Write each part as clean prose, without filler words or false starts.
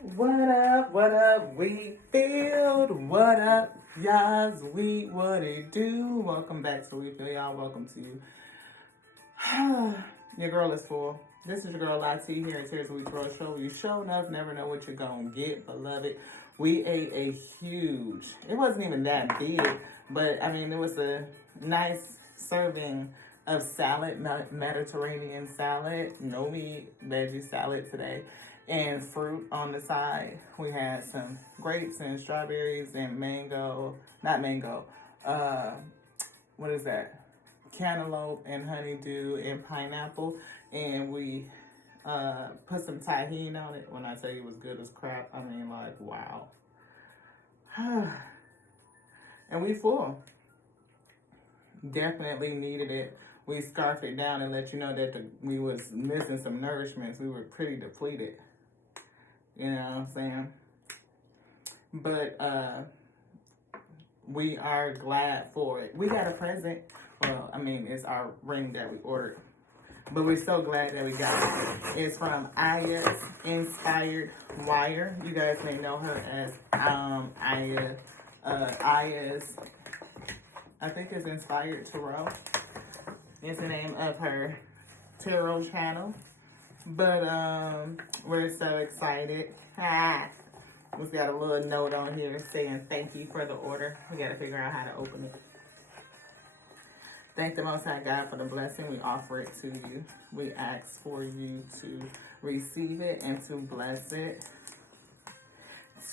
What up, Wheatfield? What up, y'all's Wheat? What it do? Welcome back to Wheatfield, y'all. Welcome to you. Your girl is full. This is your girl, Lati, here at Tears Wheat Pro Show. You show enough, never know what you're gonna get, beloved. We ate a huge, it wasn't even that big, but I mean, it was a nice serving of salad, Mediterranean salad, no meat, veggie salad today, and fruit on the side. We had some grapes and strawberries and mango, not mango, what is that? Cantaloupe and honeydew and pineapple, and we put some tahini on it. When I tell you it was good as crap, I mean, like, wow. And we full. Definitely needed it. We scarfed it down and let you know that we was missing some nourishments. We were pretty depleted. You know what I'm saying? But we are glad for it. We got a present. Well, I mean, it's our ring that we ordered. But we're so glad that we got it. It's from Aya's Inspired Wire. You guys may know her as Aya's, I think it's Inspired Tarot. It's the name of her tarot channel. But we're so excited. We got a little note on here saying thank you for the order. We got to figure out how to open it. Thank the Most High God for the blessing. We offer it to you. We ask for you to receive it and to bless it.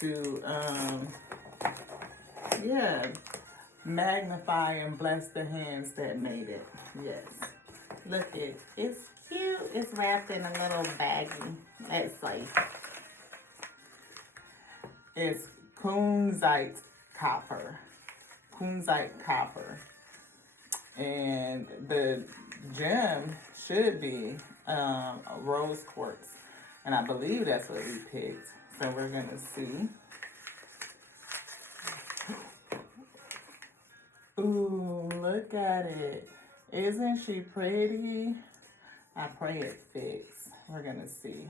To, magnify and bless the hands that made it. Yes. Look it. It's cute. It's wrapped in a little baggie. Let's see. It's kunzite copper. Kunzite copper. And the gem should be rose quartz. And I believe that's what we picked. So we're going to see. Ooh, look at it. Isn't she pretty? I pray it fits. We're going to see.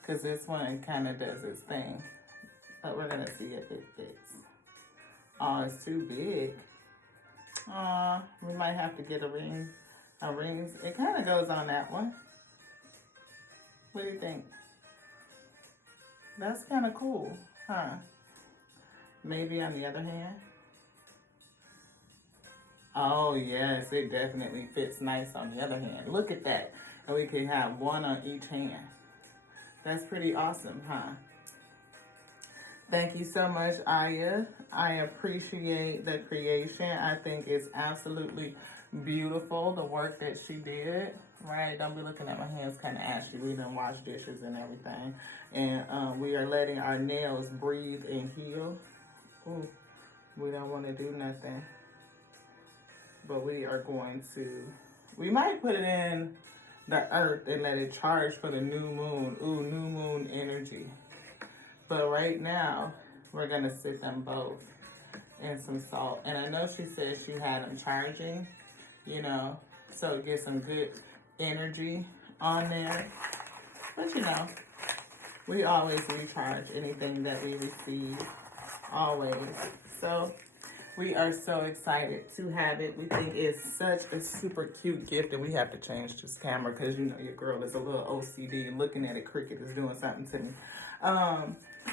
Because this one kind of does its thing. But we're going to see if it fits. Oh, it's too big. We might have to get a ring. It kind of goes on that one. What do you think? That's kind of cool, huh? Maybe on the other hand. Oh, yes, it definitely fits nice on the other hand. Look at that. And we can have one on each hand. That's pretty awesome, huh? Thank you so much, Aya. I appreciate the creation. I think it's absolutely beautiful, the work that she did. Right? Don't be looking at my hands kind of ashy. We done wash dishes and everything. And we are letting our nails breathe and heal. Ooh, we don't want to do nothing. But we are going to, we might put it in the earth and let it charge for the new moon. Ooh, new moon energy. But right now, we're going to sit them both in some salt. And I know she said she had them charging, you know, so it gets some good energy on there. But, you know, we always recharge anything that we receive, always. So we are so excited to have it. We think it's such a super cute gift, and we have to change this camera because, you know, your girl is a little OCD. Looking at it, cricket is doing something to me.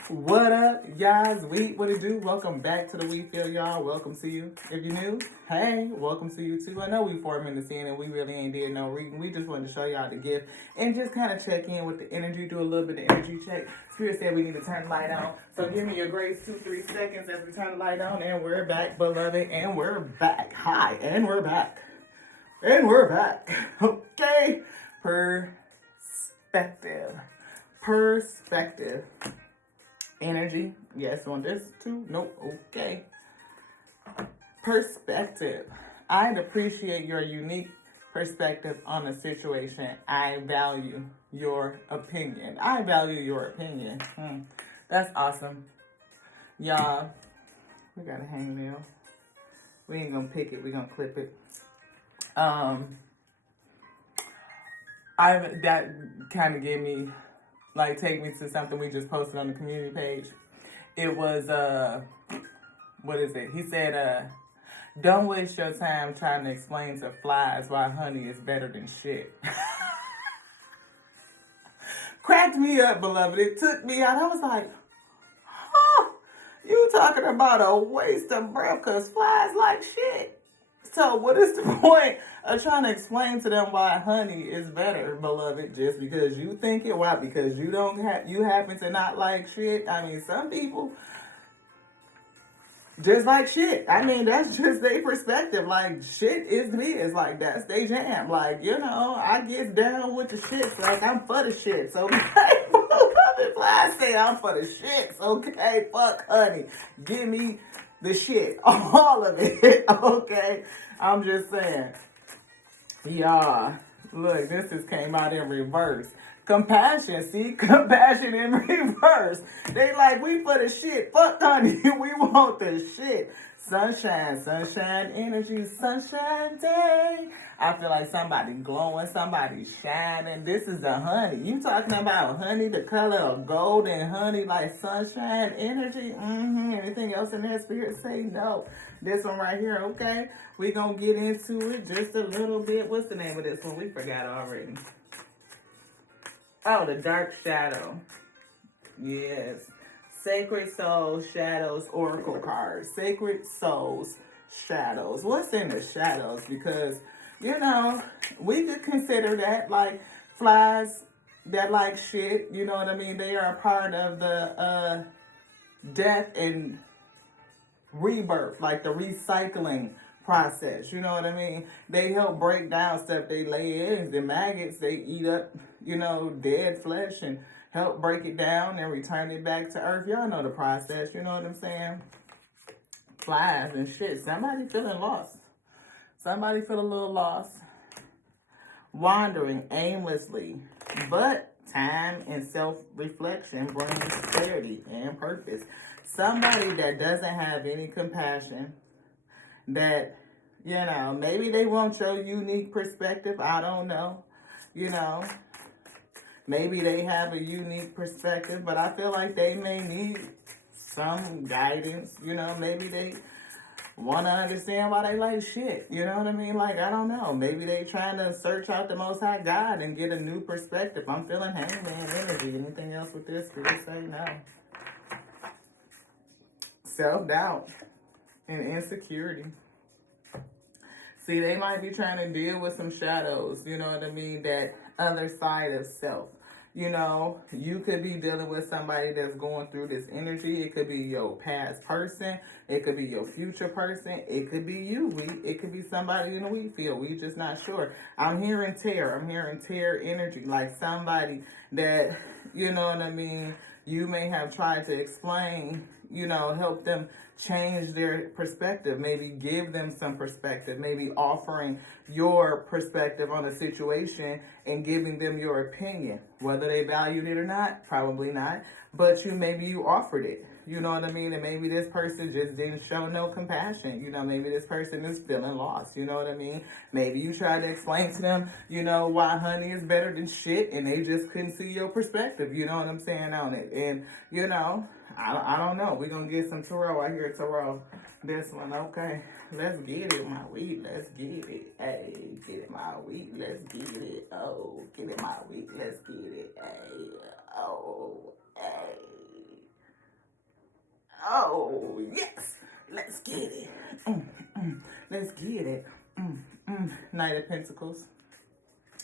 What up, y'all's Wheat? What it do? Welcome back to the Wheatfield, y'all. Welcome to you. If you're new, hey, welcome to you too. I know we 4 minutes in and we really ain't did no reading. We just wanted to show y'all the gift and just kind of check in with the energy, do a little bit of energy check. Spirit said we need to turn the light on. So give me your grace 2-3 seconds as we turn the light on, and we're back, beloved, and we're back. Hi, and we're back. And we're back. Okay. Perspective. Energy, yes, on this too? Nope, okay. Perspective. I'd appreciate your unique perspective on a situation. I value your opinion. That's awesome. Y'all, we got a hangnail. We ain't gonna pick it, we gonna clip it. That kind of gave me like take me to something we just posted on the community page. It was what is it? He said don't waste your time trying to explain to flies why honey is better than shit. Cracked me up, beloved. It took me out. I was like, huh, you talking about a waste of breath because flies like shit. So what is the point of trying to explain to them why honey is better, beloved? Just because you think it? Why? Because you happen to not like shit? I mean, some people just like shit. I mean, that's just their perspective. Like, shit is me. It's like, that's they jam. Like, you know, I get down with the shits. Like, I'm for the shits, okay? I say I'm for the shits, okay? Fuck honey. Give me the shit. All of it, okay? I'm just saying. Y'all, look, this just came out in reverse. Compassion, see? Compassion in reverse. They like, we for the shit. Fuck honey, we want the shit. Sunshine, sunshine energy, sunshine day. I feel like somebody glowing, somebody shining. This is the honey. You talking about honey, the color of gold and honey, like sunshine energy? Anything else in there, spirit say no. This one right here, okay? We gonna get into it just a little bit. What's the name of this one? We forgot already. Oh, the dark shadow. Yes. Sacred Souls Shadows Oracle card. Sacred Souls Shadows. What's in the shadows? Because, you know, we could consider that like flies that like shit. You know what I mean? They are a part of the death and rebirth, like the recycling process. You know what I mean? They help break down stuff. They lay eggs. The maggots, they eat up, you know, dead flesh and help break it down and return it back to earth. Y'all know the process. You know what I'm saying? Flies and shit. Somebody feeling lost. Somebody feel a little lost. Wandering aimlessly. But time and self-reflection brings clarity and purpose. Somebody that doesn't have any compassion, that, you know, maybe they want your unique perspective. I don't know. You know, maybe they have a unique perspective, but I feel like they may need some guidance. You know, maybe they want to understand why they like shit. You know what I mean? Like, I don't know. Maybe they trying to search out the Most High God and get a new perspective. I'm feeling hangman energy. Anything else with this? Please say no. Self-doubt and insecurity. See, they might be trying to deal with some shadows, you know what I mean? That other side of self. You know, you could be dealing with somebody that's going through this energy. It could be your past person. It could be your future person. It could be you. It could be somebody in the wheat field. We just not sure. I'm hearing tear. I'm hearing tear energy. Like somebody that, you know what I mean, you may have tried to explain, you know, help them change their perspective, maybe give them some perspective, maybe offering your perspective on a situation and giving them your opinion. Whether they valued it or not, probably not, but maybe you offered it. You know what I mean? And maybe this person just didn't show no compassion. You know, maybe this person is feeling lost. You know what I mean? Maybe you tried to explain to them, you know, why honey is better than shit, and they just couldn't see your perspective. You know what I'm saying on it? And, you know, I don't know. We're going to get some tarot. I hear tarot. This one, okay. Let's get it, my wheat. Let's get it. Hey, get it, my wheat. Let's get it. Oh, get it, my wheat. Let's get it. Hey, oh, hey. Oh, yes. Let's get it. Let's get it. Knight of Pentacles.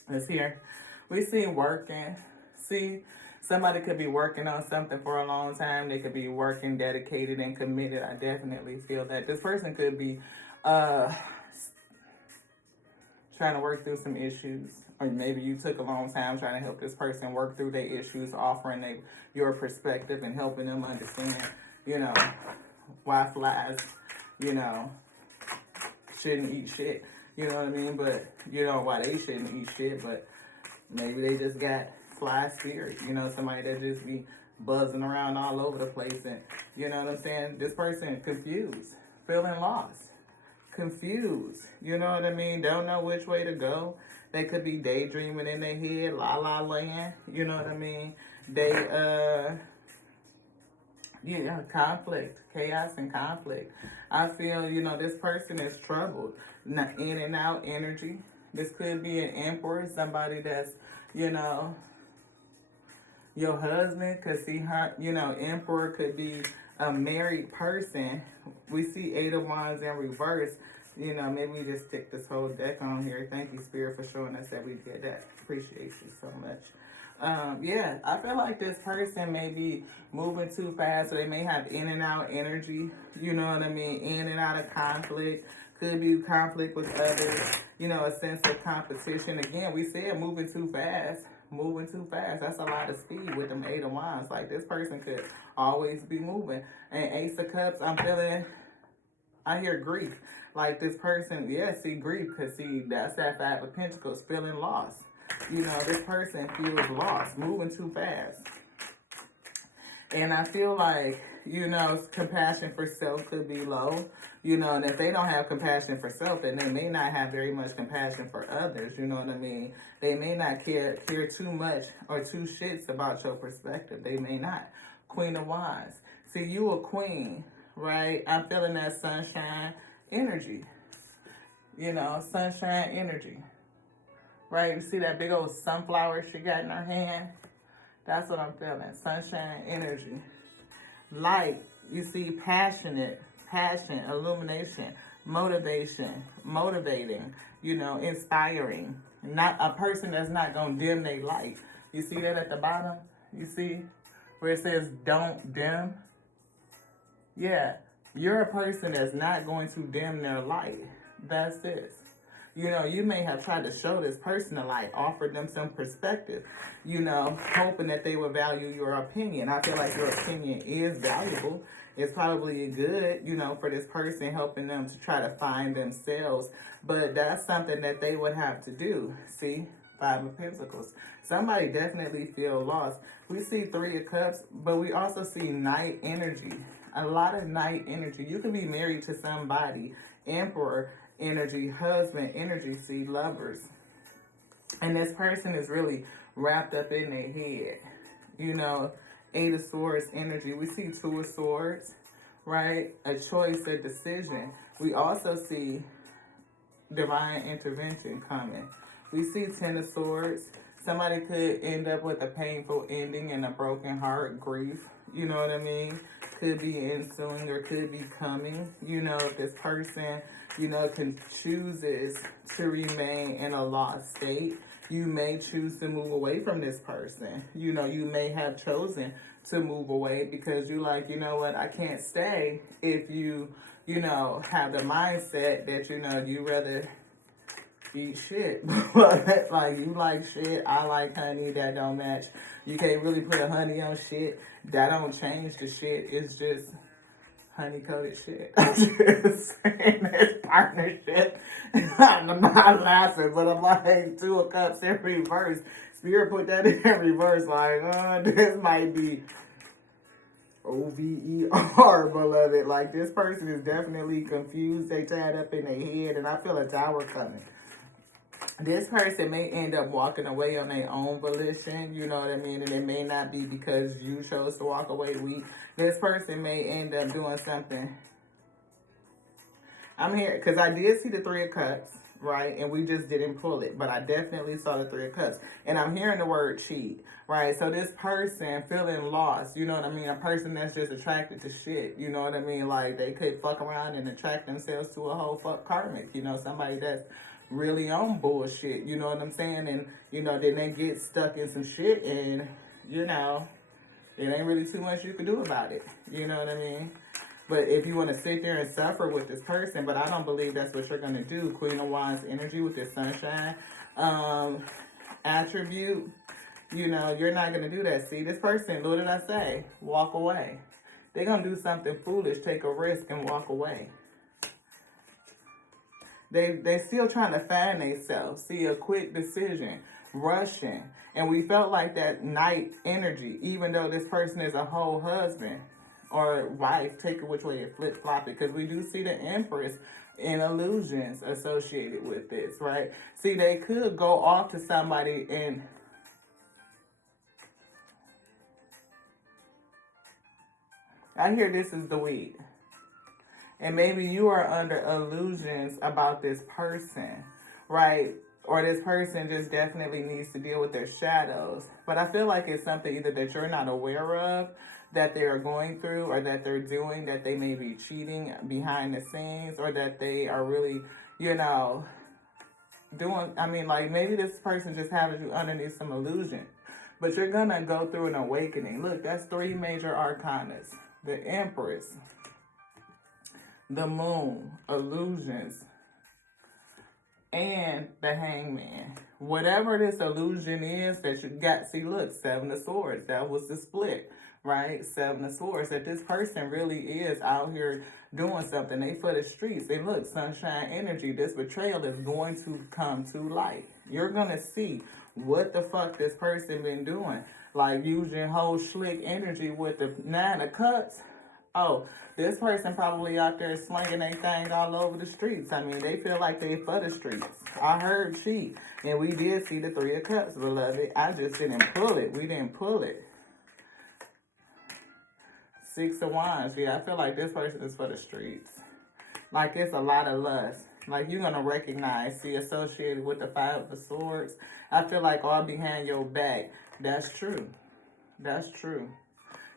Let's hear. We see working. See, somebody could be working on something for a long time. They could be working dedicated and committed. I definitely feel that. This person could be trying to work through some issues. Or maybe you took a long time trying to help this person work through their issues, offering your perspective and helping them understand, you know, why flies, you know, shouldn't eat shit. You know what I mean? But, you know, why they shouldn't eat shit. But maybe they just got fly spirit, you know, somebody that just be buzzing around all over the place, and you know what I'm saying, this person confused, feeling lost, confused, you know what I mean, don't know which way to go. They could be daydreaming in their head, la la land, you know what I mean, They, yeah, conflict, chaos and conflict. I feel, you know, this person is troubled, in and out energy. This could be an emperor, somebody that's, you know, your husband could see her, you know, emperor could be a married person. We see Eight of Wands in reverse. You know, maybe we just stick this whole deck on here. Thank you, Spirit, for showing us that we did that. Appreciate you so much. Yeah, I feel like this person may be moving too fast, so they may have in and out energy. You know what I mean? In and out of conflict. Could be conflict with others. You know, a sense of competition. Again, we said moving too fast. Moving too fast. That's a lot of speed with them Eight of Wands. Like, this person could always be moving. And Ace of Cups, I hear grief. Like, this person, yeah, see, grief. Because, see, that's that Five of Pentacles, feeling lost. You know, this person feels lost, moving too fast. And I feel like, you know, compassion for self could be low. You know, and if they don't have compassion for self, then they may not have very much compassion for others. You know what I mean? They may not care too much or two shits about your perspective. They may not. Queen of Wands. See, you a queen, right? I'm feeling that sunshine energy. You know, sunshine energy. Right? You see that big old sunflower she got in her hand? That's what I'm feeling. Sunshine energy. Light. You see passionate. Passion, illumination, motivation, motivating, you know, inspiring. Not a person that's not going to dim their light. You see that at the bottom? You see where it says don't dim? Yeah, you're a person that's not going to dim their light. That's this. You know, you may have tried to show this person a light, offered them some perspective, you know, hoping that they would value your opinion. I feel like your opinion is valuable. It's probably good, you know, for this person, helping them to try to find themselves. But that's something that they would have to do. See? Five of Pentacles. Somebody definitely feel lost. We see Three of Cups, but we also see night energy. A lot of night energy. You can be married to somebody. Emperor energy, husband energy, see, lovers. And this person is really wrapped up in their head. You know, Eight of Swords energy. We see Two of Swords, right? A choice, a decision. We also see divine intervention coming. We see Ten of Swords. Somebody could end up with a painful ending and a broken heart, grief. You know what I mean? Could be ensuing or could be coming. You know, if this person, you know, chooses to remain in a lost state, you may choose to move away from this person. You know, you may have chosen to move away because you're like, you know what, I can't stay if you know, have the mindset that, you know, you rather eat shit. Like, you like shit, I like honey, that don't match. You can't really put a honey on shit. That don't change the shit. It's just honey-coated shit. I'm just saying, this partnership. I'm not laughing, but I'm like, Two of Cups in reverse. Spirit put that in reverse, like, this might be OVER, beloved. Like, this person is definitely confused. They tied up in their head, and I feel a tower coming. This person may end up walking away on their own volition, you know what I mean? And it may not be because you chose to walk away weak. This person may end up doing something. I'm here because I did see the Three of Cups, right? And we just didn't pull it, but I definitely saw the Three of Cups. And I'm hearing the word cheat, right? So this person feeling lost, you know what I mean? A person that's just attracted to shit, you know what I mean? Like, they could fuck around and attract themselves to a whole fuck karmic, you know, somebody that's really on bullshit, you know what I'm saying? And, you know, then they get stuck in some shit and, you know, it ain't really too much you can do about it, you know what I mean? But if you want to sit there and suffer with this person, but I don't believe that's what you're going to do. Queen of Wands energy with this sunshine attribute, you know, you're not going to do that. See, this person, what did I say? Walk away. They're going to do something foolish, take a risk and walk away. They still trying to find themselves. See, a quick decision, rushing. And we felt like that night energy, even though this person is a whole husband or wife, take it which way it flip-flop it, because we do see the Empress in illusions associated with this, right? See, they could go off to somebody and I hear this is the weed. And maybe you are under illusions about this person, right? Or this person just definitely needs to deal with their shadows. But I feel like it's something either that you're not aware of, that they are going through, or that they're doing, that they may be cheating behind the scenes, or that they are really, you know, doing, I mean, like maybe this person just having you underneath some illusion. But you're going to go through an awakening. Look, that's 3 major arcanas. The Empress, the Moon, illusions, and the Hangman. Whatever this illusion is that you got, see, look, 7 of Swords, that was the split, right? 7 of Swords, that this person really is out here doing something. They for the streets. And look, sunshine energy, this betrayal is going to come to light. You're going to see what the fuck this person been doing. Like using whole slick energy with the 9 of Cups. Oh, this person probably out there slinging their thing all over the streets. I mean, they feel like they for the streets. I heard cheat. And we did see the 3 of Cups, beloved. I just didn't pull it. We didn't pull it. 6 of Wands. Yeah, I feel like this person is for the streets. Like it's a lot of lust. Like you're going to recognize, see, associated with the 5 of Swords. I feel like all behind your back. That's true. That's true.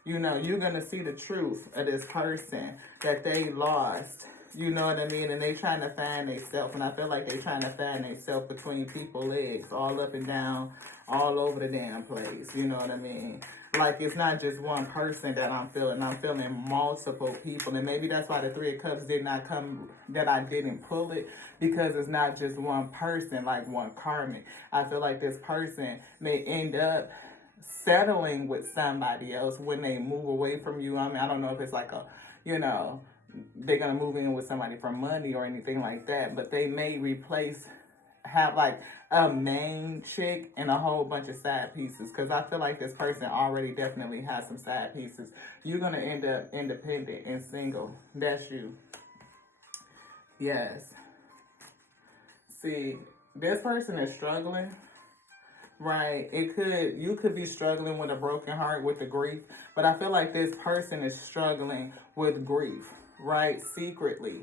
You know, you're going to see the truth of this person that they lost. You know what I mean? And they trying to find themselves. And I feel like they trying to find themselves between people's legs. All up and down. All over the damn place. You know what I mean? Like it's not just one person that I'm feeling. I'm feeling multiple people. And maybe that's why the 3 of Cups did not come, that I didn't pull it. Because it's not just one person, like one karmic. I feel like this person may end up settling with somebody else when they move away from you. I mean, I don't know if it's like a, you know, they're going to move in with somebody for money or anything like that, but they may have like a main chick and a whole bunch of side pieces, because I feel like this person already definitely has some side pieces. You're going to end up independent and single. That's you. Yes. See, this person is struggling. Right, you could be struggling with a broken heart, with the grief, but I feel like this person is struggling with grief, right? Secretly.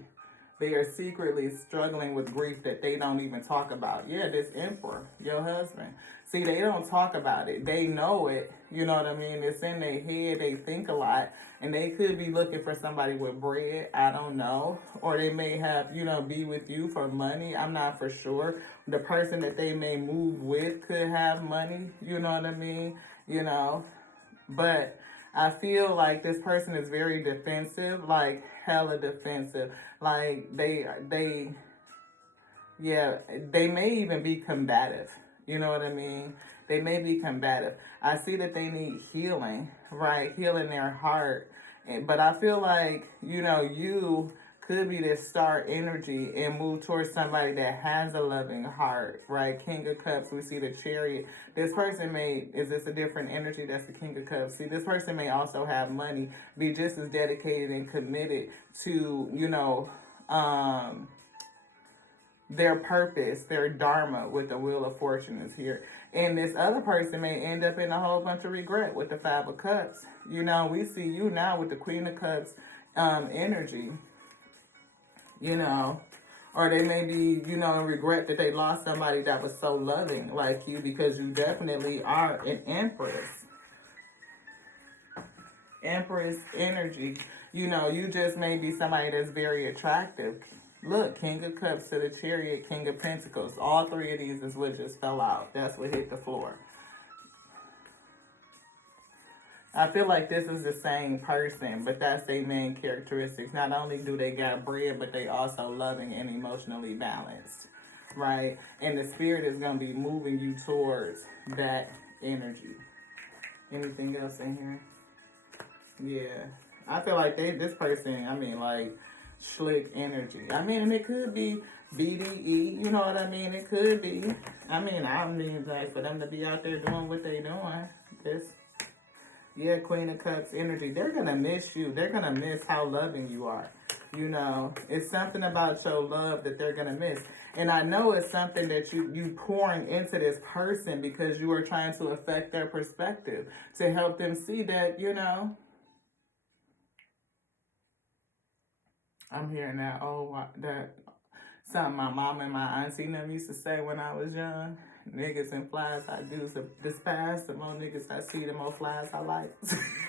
They are secretly struggling with grief that they don't even talk about. Yeah, this Emperor, your husband. See, they don't talk about it. They know it. You know what I mean? It's in their head. They think a lot. And they could be looking for somebody with bread. I don't know. Or they may have, you know, be with you for money. I'm not for sure. The person that they may move with could have money. You know what I mean? You know. But I feel like this person is very defensive. Like, hella defensive. Like, they may even be combative. You know what I mean? They may be combative. I see that they need healing, right? Healing their heart. But I feel like, you know, you could be this star energy and move towards somebody that has a loving heart, right? King of Cups, we see the Chariot. This person is this a different energy? That's the King of Cups. See, this person may also have money, be just as dedicated and committed to, you know, their purpose, their dharma with the Wheel of Fortune is here. And this other person may end up in a whole bunch of regret with the 5 of Cups. You know, we see you now with the Queen of Cups energy. You know, or they may be, you know, in regret that they lost somebody that was so loving like you, because you definitely are an Empress. Empress energy. You know, you just may be somebody that's very attractive. Look, King of Cups to the Chariot, King of Pentacles. All 3 of these is what just fell out. That's what hit the floor. I feel like this is the same person, but that's their main characteristics. Not only do they got bread, but they also loving and emotionally balanced, right? And the spirit is going to be moving you towards that energy. Anything else in here? Yeah. I feel like this person, I mean, like, slick energy. I mean, it could be BDE, you know what I mean? It could be. I mean, like, for them to be out there doing what they doing, yeah, Queen of Cups energy. They're going to miss you. They're going to miss how loving you are. You know, it's something about your love that they're going to miss. And I know it's something that you pouring into this person because you are trying to affect their perspective to help them see that, you know, I'm hearing that that something my mom and my auntie them used to say when I was young. Niggas and flies I do despise. The more niggas I see, the more flies I like.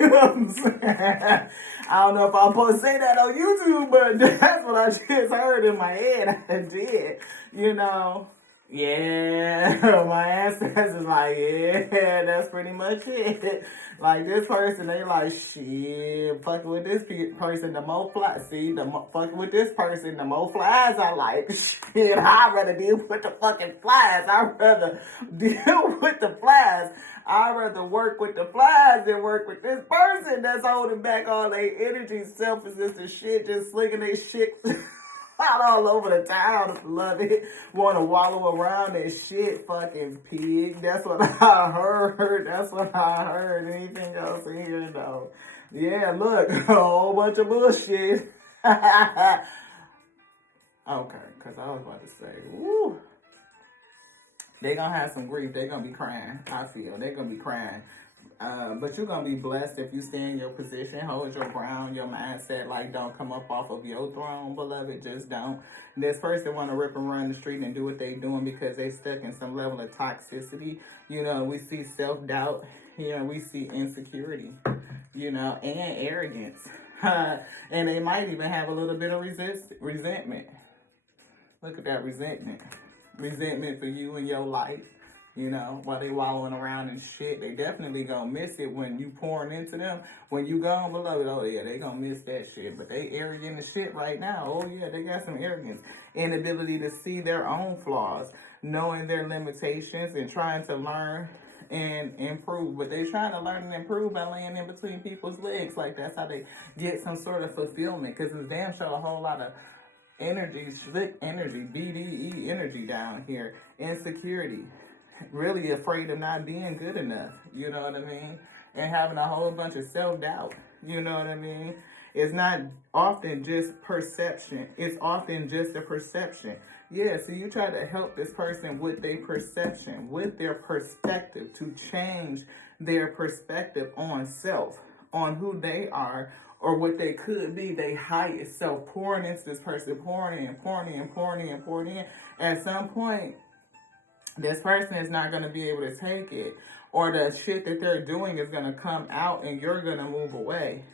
You know what I'm saying? I don't know if I'm supposed to say that on YouTube, but that's what I just heard in my head. I did. You know? Yeah, my ancestors like, yeah, that's pretty much it. Like this person, they like, shit, fucking with this person, the more flies. See, fucking with this person, the more flies I like. Shit, I'd rather deal with the fucking flies. I'd rather deal with the flies. I'd rather work with the flies than work with this person that's holding back all their energy, selfishness, and shit, just slinging their shit. Out all over the town, love it. Want to wallow around and shit, fucking pig. That's what I heard. That's what I heard. Anything else in here, though? Yeah, look, a whole bunch of bullshit. Okay, because I was about to say, woo. They gonna have some grief. They gonna be crying. I feel they gonna be crying. But you're gonna be blessed if you stay in your position, hold your ground, your mindset, like don't come up off of your throne, beloved, just don't. This person wanna rip and run the street and do what they doing because they stuck in some level of toxicity. You know, we see self-doubt, we see insecurity, and arrogance. And they might even have a little bit of resentment. Look at that resentment. Resentment for you and your life. While they wallowing around and shit, they definitely gonna miss it when you pouring into them. When you gone, beloved, oh yeah, they gonna miss that shit. But they arrogant as shit right now. Oh yeah, they got some arrogance. Inability to see their own flaws, knowing their limitations and trying to learn and improve. But they trying to learn and improve by laying in between people's legs. Like that's how they get some sort of fulfillment. Because it's damn sure a whole lot of energy, slick energy, BDE energy down here. Insecurity. Really afraid of not being good enough, you know what I mean? And having a whole bunch of self-doubt, you know what I mean? It's not often just perception. It's often just a perception. Yeah, so you try to help this person with their perception, with their perspective, to change their perspective on self, on who they are, or what they could be, their highest self, pouring into this person, pouring in. At some point, this person is not going to be able to take it, or the shit that they're doing is going to come out and you're going to move away.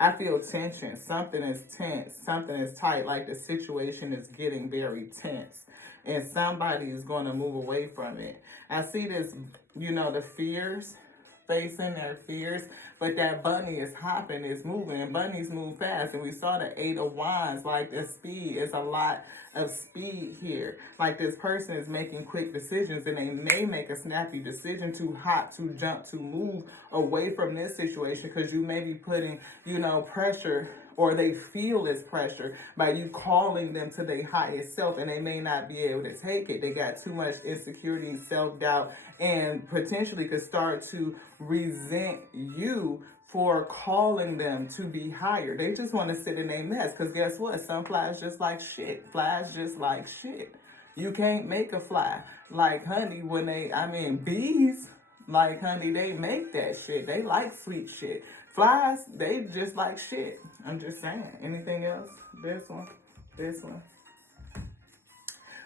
I feel tension. Something is tense. Something is tight. Like the situation is getting very tense. And somebody is going to move away from it. I see this, the fears, facing their fears. But that bunny is hopping, is moving. And bunnies move fast. And we saw the 8 of Wands. Like the speed is a lot of speed here. Like this person is making quick decisions. And they may make a snappy decision to hop, to jump, to move away from this situation. Because you may be putting, pressure, or they feel this pressure by you calling them to their highest self, and they may not be able to take it. They got too much insecurity, self-doubt, and potentially could start to resent you for calling them to be higher. They just want to sit in their mess, because guess what? Some flies just like shit. Flies just like shit. You can't make a fly like honey when bees, like honey, they make that shit. They like sweet shit. Flies, they just like shit. I'm just saying. Anything else? This one.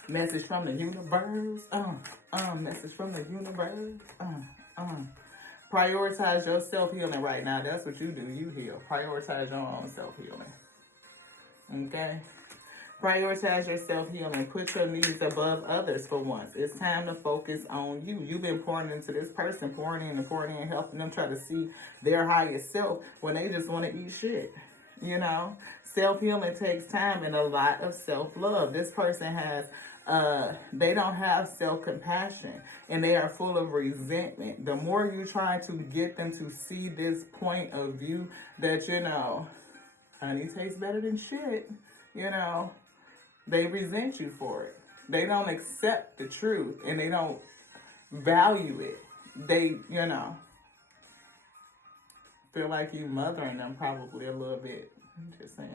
Message from the universe. Message from the universe. Prioritize your self-healing right now. That's what you do. You heal. Prioritize your own self-healing. Okay? Prioritize your self-healing. Put your needs above others for once. It's time to focus on you. You've been pouring into this person, pouring in, helping them try to see their highest self when they just want to eat shit. Self-healing takes time and a lot of self-love. This person has, they don't have self-compassion, and they are full of resentment. The more you try to get them to see this point of view that, honey tastes better than shit, they resent you for it. They don't accept the truth, and they don't value it. They, feel like you mothering them probably a little bit. I'm just saying.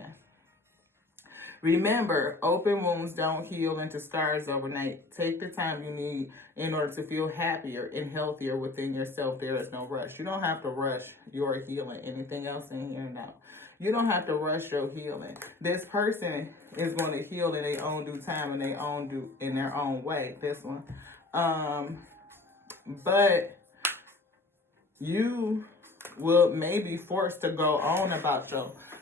Remember, open wounds don't heal into scars overnight. Take the time you need in order to feel happier and healthier within yourself. There is no rush. You don't have to rush your healing. Anything else in here? No. You don't have to rush your healing. This person is going to heal in their own due time, in their own way. This one. But you will maybe forced to go on about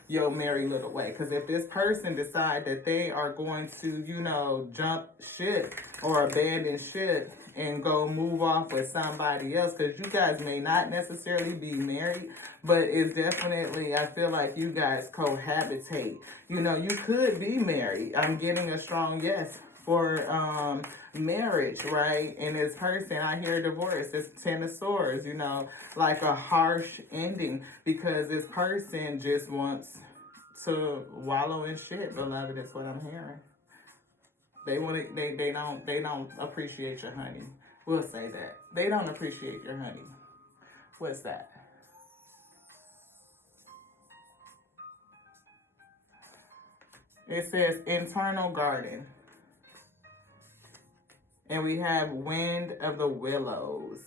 your merry little way. Because if this person decide that they are going to, jump ship or abandon ship and go move off with somebody else, because you guys may not necessarily be married, but it's definitely, I feel like you guys cohabitate. You could be married. I'm getting a strong yes for marriage, right? And this person, I hear divorce. It's 10 of Swords, like a harsh ending, because this person just wants to wallow in shit, beloved. That's what I'm hearing. They don't appreciate your honey. We'll say that. They don't appreciate your honey. What's that? It says internal garden. And we have wind of the willows.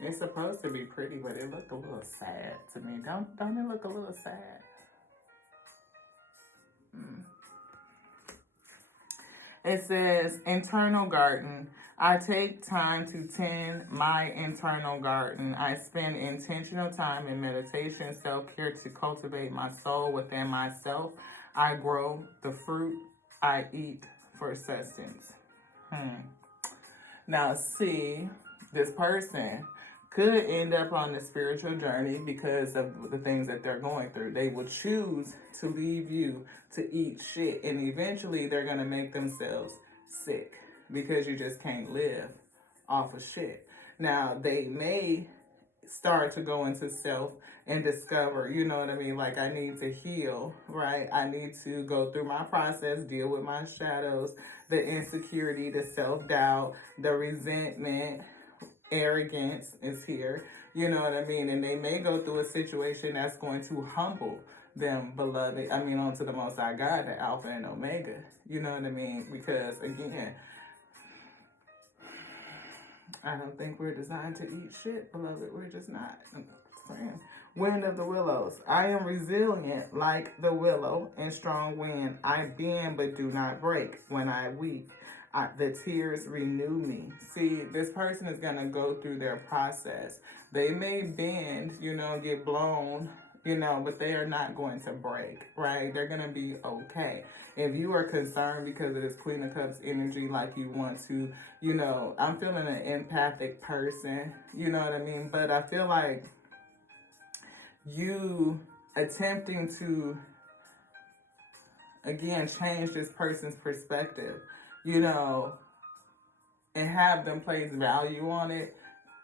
It's supposed to be pretty, but it looked a little sad to me. Don't it look a little sad? It says, internal garden. I take time to tend my internal garden. I spend intentional time in meditation, self-care to cultivate my soul within myself. I grow the fruit I eat for sustenance. Now, see, this person could end up on the spiritual journey because of the things that they're going through. They will choose to leave you to eat shit, and eventually they're going to make themselves sick because you just can't live off of shit. Now, they may start to go into self and discover, you know what I mean? Like, I need to heal, right? I need to go through my process, deal with my shadows, the insecurity, the self-doubt, the resentment, arrogance is here, you know what I mean? And they may go through a situation that's going to humble them, beloved. I mean, onto the Most High God, the Alpha and Omega, you know what I mean? Because, again, I don't think we're designed to eat shit, beloved. We're just not. I'm saying. Wind of the willows. I am resilient like the willow in strong wind. I bend but do not break. When I weep, the tears renew me. See, this person is going to go through their process. They may bend, get blown, but they are not going to break, right? They're going to be okay. If you are concerned because of this Queen of Cups energy, like you want to, I'm feeling an empathic person, you know what I mean? But I feel like you attempting to, again, change this person's perspective, and have them place value on it,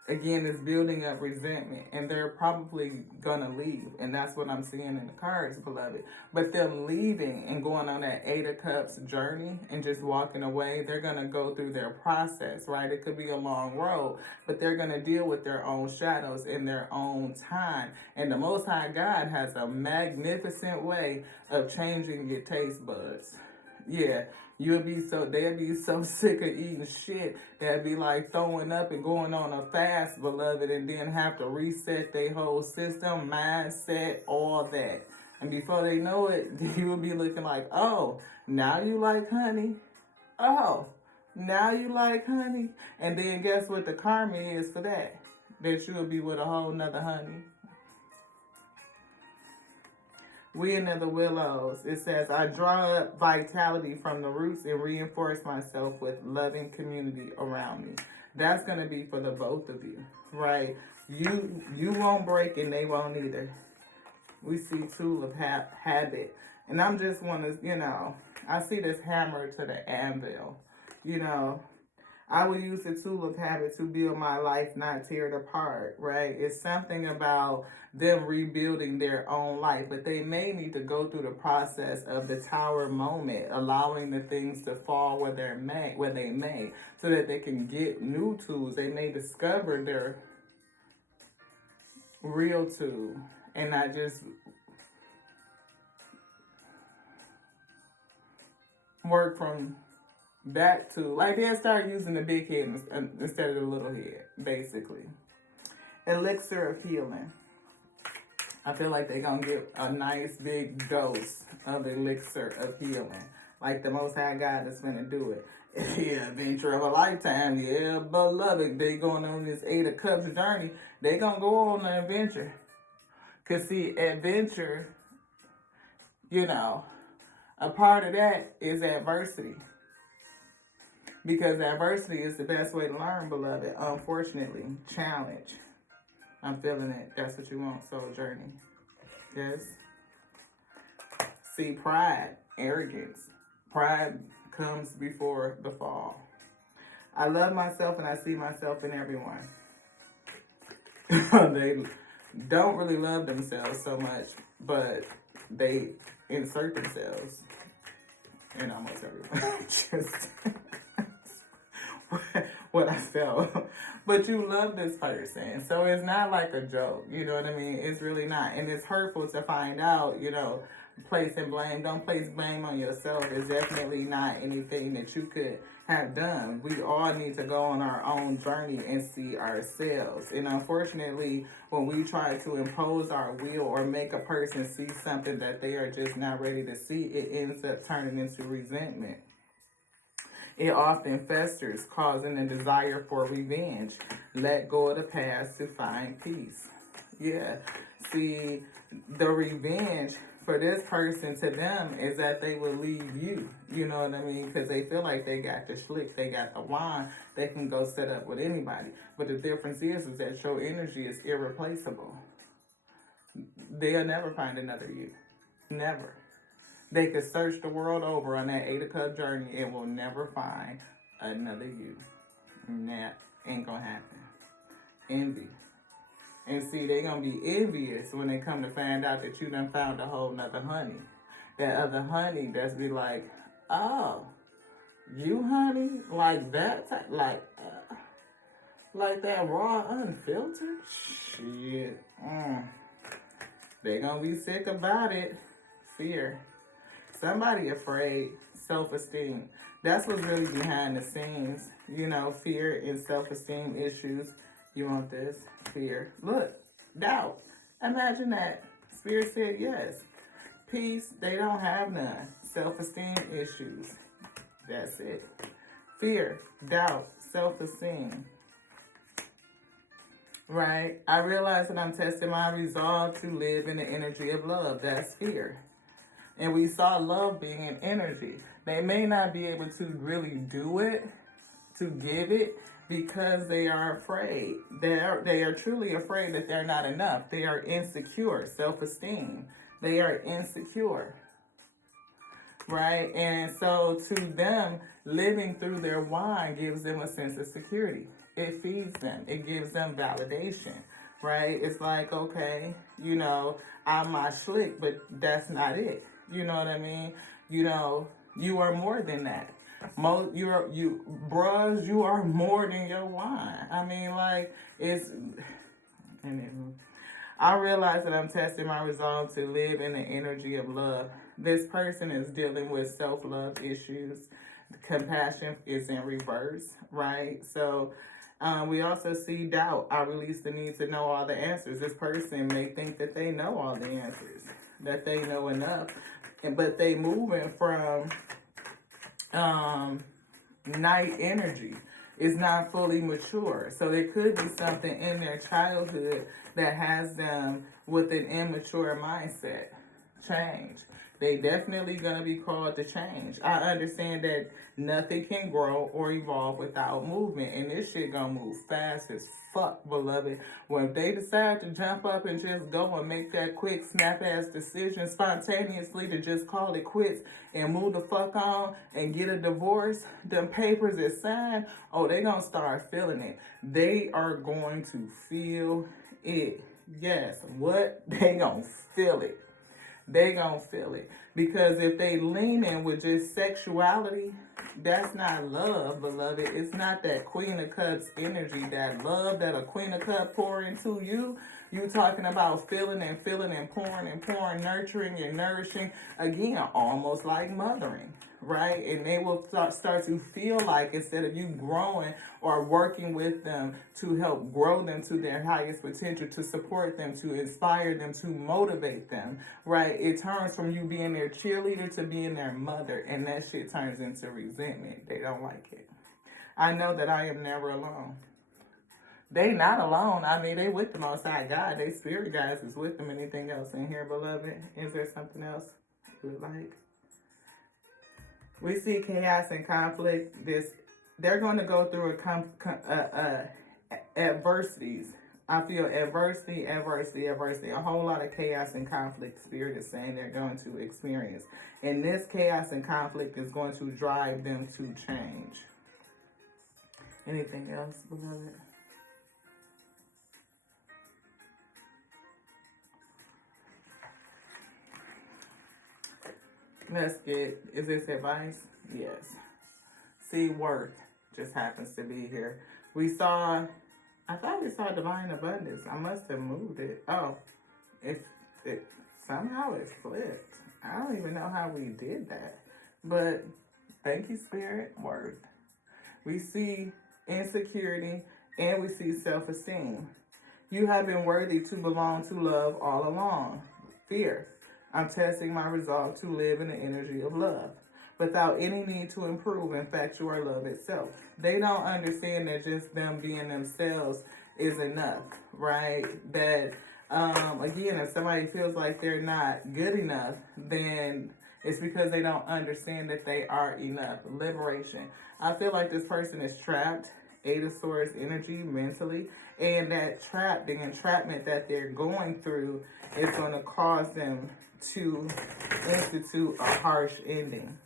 again, is building up resentment, and they're probably gonna leave, and that's what I'm seeing in the cards, beloved. But them leaving and going on that 8 of Cups journey and just walking away, they're gonna go through their process, right? It could be a long road, but they're gonna deal with their own shadows in their own time. And the Most High God has a magnificent way of changing your taste buds. Yeah. They'll be so sick of eating shit, they'll be like throwing up and going on a fast, beloved, and then have to reset their whole system, mindset, all that. And before they know it, you will be looking like, oh, now you like honey? Oh, now you like honey? And then guess what the karma is for that? That you'll be with a whole nother honey. Wind of the willows. It says, I draw up vitality from the roots and reinforce myself with loving community around me. That's going to be for the both of you, right? You won't break and they won't either. We see tulip habit. And I'm just want to, I see this hammer to the anvil, I will use the tulip habit to build my life, not tear it apart, right? It's something about them rebuilding their own life, but they may need to go through the process of the tower moment, allowing the things to fall where they may, so that they can get new tools. They may discover their real tool and not just work from back to, like, they'll start using the big head instead of the little head, basically. elixir of healing. I feel like they're going to get a nice big dose of elixir of healing. Like the Most High God is going to do it. Yeah, adventure of a lifetime. Yeah, beloved. They going on this 8 of Cups journey. They going to go on an adventure. Because see, adventure, you know, a part of that is adversity. Because adversity is the best way to learn, beloved. Unfortunately, challenge. I'm feeling it. That's what you want, soul journey. Yes. See, pride, arrogance. Pride comes before the fall. I love myself and I see myself in everyone. They don't really love themselves so much, but they insert themselves in almost everyone. Just what I felt. But you love this person. So it's not like a joke. You know what I mean? It's really not. And it's hurtful to find out, you know, placing blame. Don't place blame on yourself. It's definitely not anything that you could have done. We all need to go on our own journey and see ourselves. And unfortunately, when we try to impose our will or make a person see something that they are just not ready to see, it ends up turning into resentment. It often festers, causing a desire for revenge. Let go of the past to find peace. Yeah. See, the revenge for this person to them is that they will leave you. You know what I mean? Because they feel like they got the schlick, they got the wine, they can go set up with anybody. But the difference is that your energy is irreplaceable. They'll never find another you. Never. They could search the world over on that 8 of Cups journey and will never find another you. And that ain't gonna happen. Envy. And see, they gonna be envious when they come to find out that you done found a whole nother honey. That other honey that's be like, oh, you honey? Like that type? Like that raw, unfiltered? Shit. They gonna be sick about it. Fear. Somebody afraid, self-esteem. That's what's really behind the scenes. You know, fear and self-esteem issues. You want this? Fear. Look, doubt. Imagine that. Spirit said yes. Peace, they don't have none. Self-esteem issues. That's it. Fear, doubt, self-esteem. Right? I realize that I'm testing my resolve to live in the energy of love. That's fear. And we saw love being an energy. They may not be able to really do it, to give it, because they are afraid. They are truly afraid that they're not enough. They are insecure, self-esteem. They are insecure, right? And so to them, living through their wine gives them a sense of security. It feeds them. It gives them validation, right? It's like, okay, you know, I'm my schlick, but that's not it. You know what I mean? You know, you are more than that. You are more than your wine. I mean, like, it's... I realize that I'm testing my resolve to live in the energy of love. This person is dealing with self-love issues. Compassion is in reverse, right? So we also see doubt. I release the need to know all the answers. This person may think that they know all the answers, that they know enough, but they moving from night energy. Is not fully mature. So there could be something in their childhood that has them with an immature mindset. Change. They definitely going to be called to change. I understand that nothing can grow or evolve without movement. And this shit going to move fast as fuck, beloved. When they decide to jump up and just go and make that quick snap-ass decision spontaneously to just call it quits and move the fuck on and get a divorce, them papers is signed, oh, they going to start feeling it. They are going to feel it. Yes, what? They going to feel it. They gonna feel it. Because if they lean in with just sexuality, that's not love, beloved. It's not that Queen of Cups energy, that love that a Queen of Cups pour into you. You talking about feeling and pouring, nurturing and nourishing. Again, almost like mothering, right? And they will start to feel like, instead of you growing or working with them to help grow them to their highest potential, to support them, to inspire them, to motivate them, right? It turns from you being their cheerleader to being their mother, and that shit turns into resentment. They don't like it. I know that I am never alone. They not alone. I mean, they with the Most High God. They spirit guides is with them. Anything else in here, beloved? Is there something else you would like? We see chaos and conflict. They're going to go through adversities. I feel adversity. A whole lot of chaos and conflict. Spirit is saying they're going to experience. And this chaos and conflict is going to drive them to change. Anything else, beloved? Let's get, is this advice? Yes. See, worth just happens to be here. I thought we saw divine abundance. I must have moved it. Oh, somehow it flipped. I don't even know how we did that. But thank you, Spirit. Worth. We see insecurity and we see self-esteem. You have been worthy to belong to love all along. Fear. I'm testing my resolve to live in the energy of love without any need to improve. In fact, you are love itself. They don't understand that just them being themselves is enough, right? That, again, if somebody feels like they're not good enough, then it's because they don't understand that they are enough. Liberation. I feel like this person is trapped. Eight of Swords energy mentally, and that the entrapment that they're going through is going to cause them to institute a harsh ending.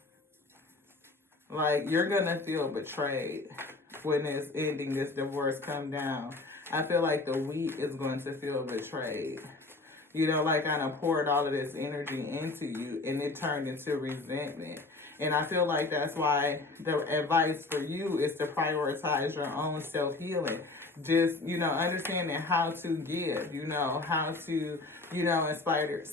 Like, you're going to feel betrayed when this ending, this divorce come down. I feel like the weak is going to feel betrayed. You know, like I done poured all of this energy into you and it turned into resentment. And I feel like that's why the advice for you is to prioritize your own self-healing. Just, understanding how to give, how to, inspire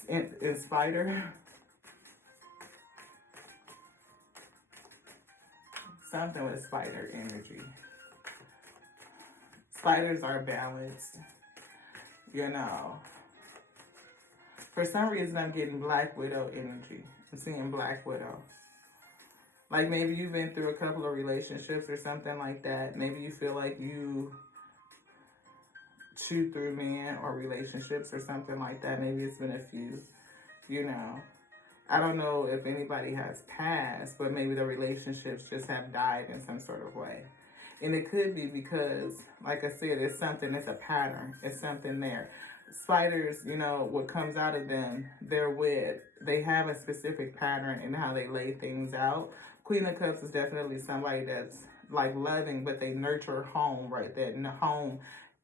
something with spider energy. Spiders are balanced, For some reason, I'm getting Black Widow energy. I'm seeing Black Widow. Like, maybe you've been through a couple of relationships or something like that. Maybe you feel like you chew through men or relationships or something like that. Maybe it's been a few, I don't know if anybody has passed, but maybe the relationships just have died in some sort of way. And it could be because, like I said, it's a pattern. It's something there. Spiders, what comes out of them, they have a specific pattern in how they lay things out. Queen of Cups is definitely somebody that's like loving, but they nurture home, right? That home,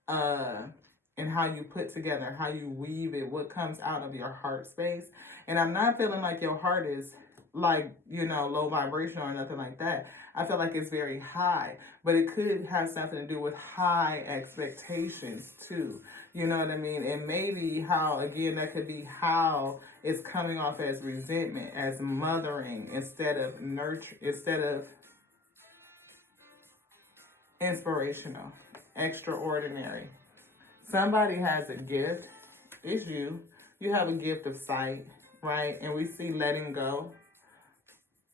and how you put together, how you weave it, what comes out of your heart space. And I'm not feeling like your heart is like, low vibration or nothing like that. I feel like it's very high, but it could have something to do with high expectations too. You know what I mean? And maybe that could be how it's coming off as resentment, as mothering instead of nurture, instead of inspirational, extraordinary. Somebody has a gift. It's you. You have a gift of sight, right? And we see letting go,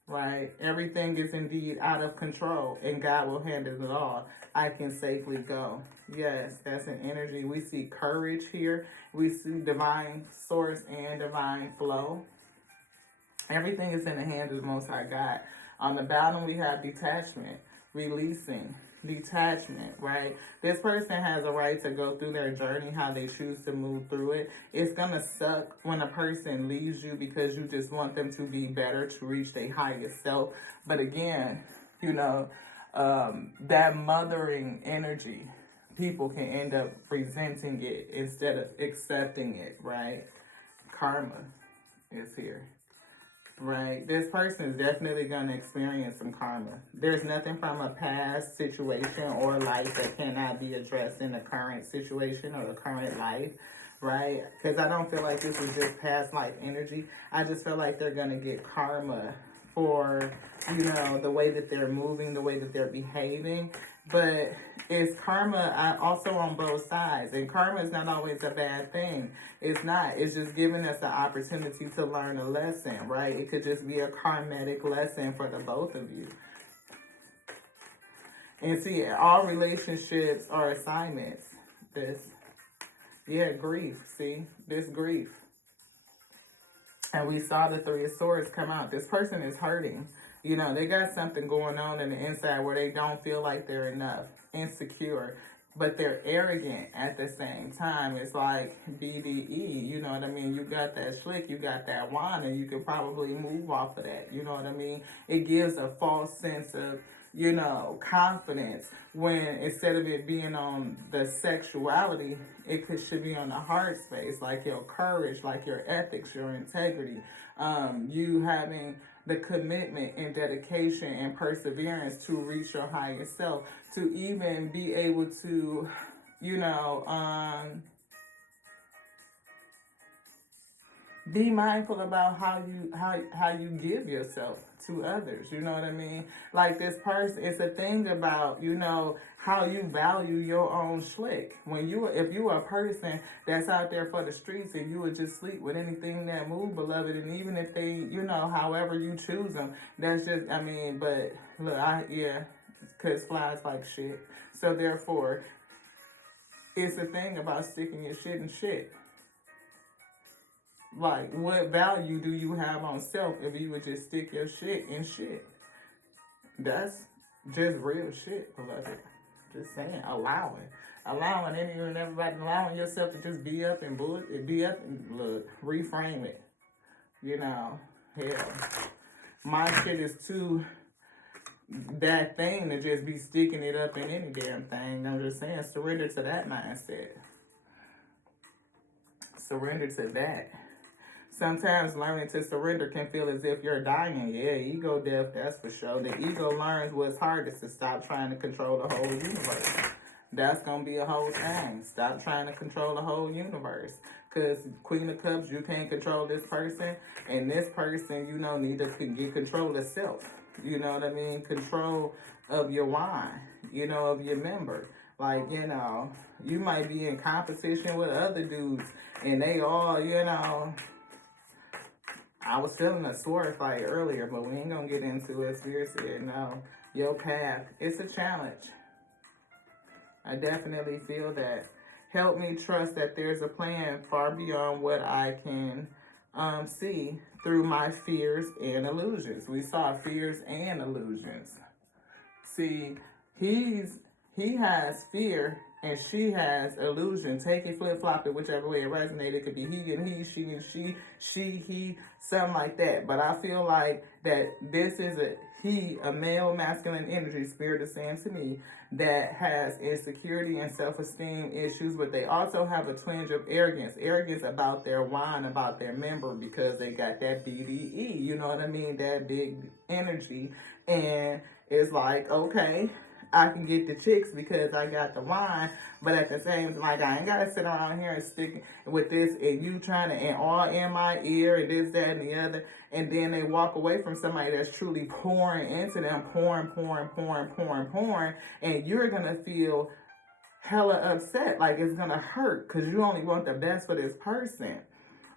right? Everything is indeed out of control, and God will handle it all. I can safely go. Yes, that's an energy. We see courage here. We see divine source and divine flow. Everything is in the hands of the Most High God. On the bottom, we have detachment, releasing, detachment, right? This person has a right to go through their journey, how they choose to move through it. It's going to suck when a person leaves you because you just want them to be better, to reach their highest self. But again, that mothering energy, people can end up resenting it instead of accepting it, right? Karma is here. Right. This person is definitely going to experience some karma. There's nothing from a past situation or life that cannot be addressed in the current situation or the current life, right? Because I don't feel like this is just past life energy. I just feel like they're going to get karma for, you know, the way that they're moving, the way that they're behaving. But it's karma also on both sides. And karma is not always a bad thing. It's not. It's just giving us the opportunity to learn a lesson, right? It could just be a karmatic lesson for the both of you. And see, all relationships are assignments. Grief. See, this grief. And we saw the Three of Swords come out. This person is hurting. You know, they got something going on in the inside where they don't feel like they're enough, insecure, but they're arrogant at the same time. It's like BDE, you know what I mean? You got that slick, you got that wine, and you can probably move off of that, you know what I mean? It gives a false sense of, you know, confidence when instead of it being on the sexuality, should be on the heart space, like your courage, like your ethics, your integrity, you having the commitment and dedication and perseverance to reach your highest self, to even be able to, you know, be mindful about how you give yourself to others. You know what I mean? Like this person, it's a thing about, you know, how you value your own schlick. If you are a person that's out there for the streets and you would just sleep with anything that move, beloved, and even if they, you know, however you choose them, that's just, I mean, but look, because flies like shit. So therefore, it's a thing about sticking your shit in shit. Like, what value do you have on self if you would just stick your shit in shit? That's just real shit, beloved. Just saying, allowing any and everybody, allowing yourself to just be up and look, reframe it. You know, hell, my shit is too that thing to just be sticking it up in any damn thing. I'm just saying, surrender to that mindset. Surrender to that. Sometimes learning to surrender can feel as if you're dying. Yeah, ego death, that's for sure. The ego learns what's hardest, to stop trying to control the whole universe. That's going to be a whole thing. Stop trying to control the whole universe. Because Queen of Cups, you can't control this person. And this person, you know, need to get control of self. You know what I mean? Control of your wine. You know, of your member. Like, you know, you might be in competition with other dudes. And they all, you know... I was feeling a sword fight earlier, but we ain't gonna get into it. Spirit said, no, your path, it's a challenge. I definitely feel that. Help me trust that there's a plan far beyond what I can see through my fears and illusions. We saw fears and illusions. See, he has fear and she has illusion. Take it, flip-flop it, whichever way it resonated. It could be he and he, she and she, he, something like that. But I feel like that this is a male masculine energy, spirit is saying to me, that has insecurity and self-esteem issues, but they also have a twinge of arrogance about their wine, about their member, because they got that BDE, you know what I mean, that big energy. And it's like, okay, I can get the chicks because I got the wine, but at the same time, like, I ain't gotta sit around here and stick with this and you trying to, and all in my ear and this, that, and the other, and then they walk away from somebody that's truly pouring into them, pouring, and you're gonna feel hella upset, like it's gonna hurt because you only want the best for this person.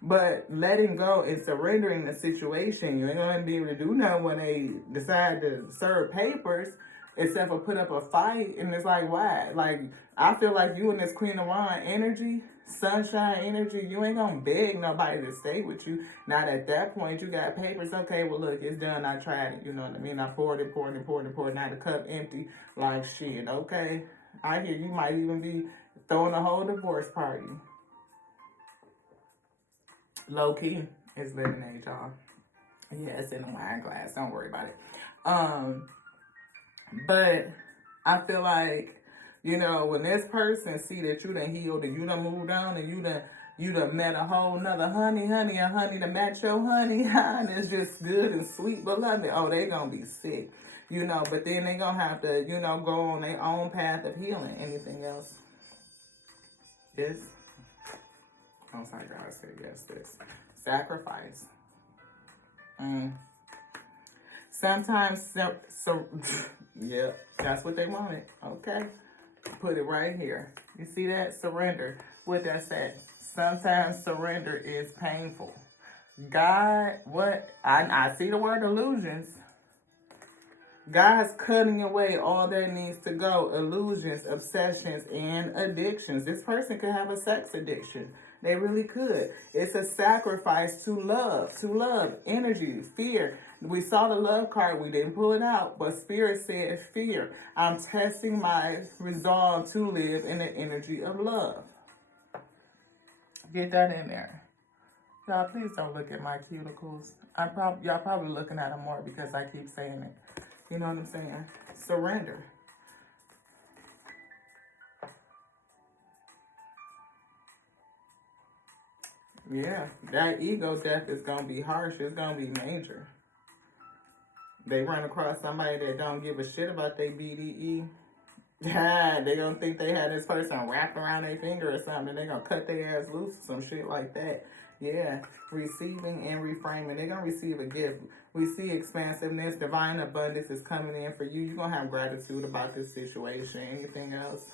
But letting go and surrendering the situation, you ain't gonna be able to do nothing when they decide to serve papers, except for put up a fight. And it's like, why? Like, I feel like you and this Queen of Wine energy, sunshine energy, you ain't gonna beg nobody to stay with you. Not at that point. You got papers. Okay, well, look, it's done. I tried it. You know what I mean? I poured it. Now the cup empty. Like, shit, okay. I hear you might even be throwing a whole divorce party. Low key, it's lemonade, y'all. Yeah, it's in a wine glass. Don't worry about it. But I feel like, you know, when this person see that you done healed and you done moved on and you done met a whole nother a honey to match your honey, and it's just good and sweet, beloved. Oh, they gonna be sick, you know, but then they gonna have to, you know, go on their own path of healing. Anything else? This? Oh, sorry, God, I said yes, this. Sacrifice. Sometimes, yeah, that's what they wanted. Okay. Put it right here. You see that? Surrender. What that said. Sometimes surrender is painful. God, what? I see the word illusions. God's cutting away all that needs to go. Illusions, obsessions, and addictions. This person could have a sex addiction. They really could. It's a sacrifice to love, energy, fear. We saw the love card. We didn't pull it out, but Spirit said fear. I'm testing my resolve to live in the energy of love. Get that in there. Y'all, please don't look at my cuticles. Y'all probably looking at them more because I keep saying it. You know what I'm saying? Surrender. Yeah, that ego death is going to be harsh. It's going to be major. They run across somebody that don't give a shit about their BDE. Yeah, they going to think they had this person wrapped around their finger or something. They going to cut their ass loose or some shit like that. Yeah, receiving and reframing. They're going to receive a gift. We see expansiveness. Divine abundance is coming in for you. You're going to have gratitude about this situation. Anything else?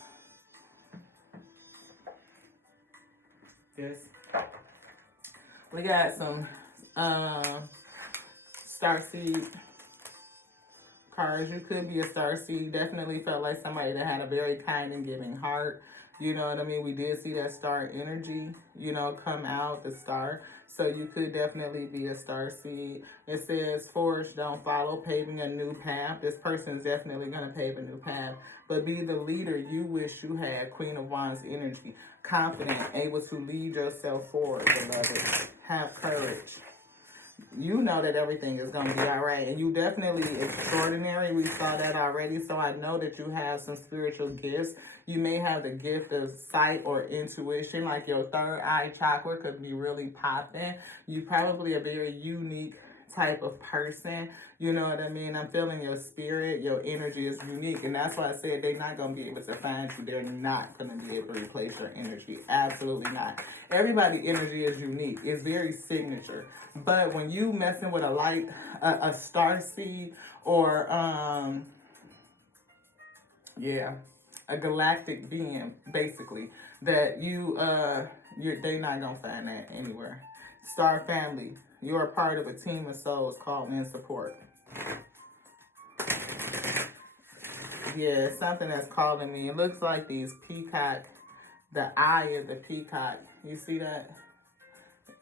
Yes. We got some starseed cards. You could be a starseed. Definitely felt like somebody that had a very kind and giving heart. You know what I mean? We did see that star energy, you know, come out, the star. So you could definitely be a starseed. It says, forge, don't follow, paving a new path. This person is definitely going to pave a new path. But be the leader you wish you had. Queen of Wands energy. Confident, able to lead yourself forward, beloved. Have courage. You know that everything is going to be all right. And you definitely extraordinary. We saw that already. So I know that you have some spiritual gifts. You may have the gift of sight or intuition, like your third eye chakra could be really popping. You probably a very unique type of person. You know what I mean? I'm feeling your spirit, your energy is unique. And that's why I said they're not going to be able to find you. They're not going to be able to replace your energy. Absolutely not. Everybody's energy is unique. It's very signature. But when you messing with a light, a star seed, or, a galactic being, basically, that they're not going to find that anywhere. Star family. You're a part of a team of souls called in support. Yeah, something that's calling me. It looks like these peacock, the eye of the peacock. You see that?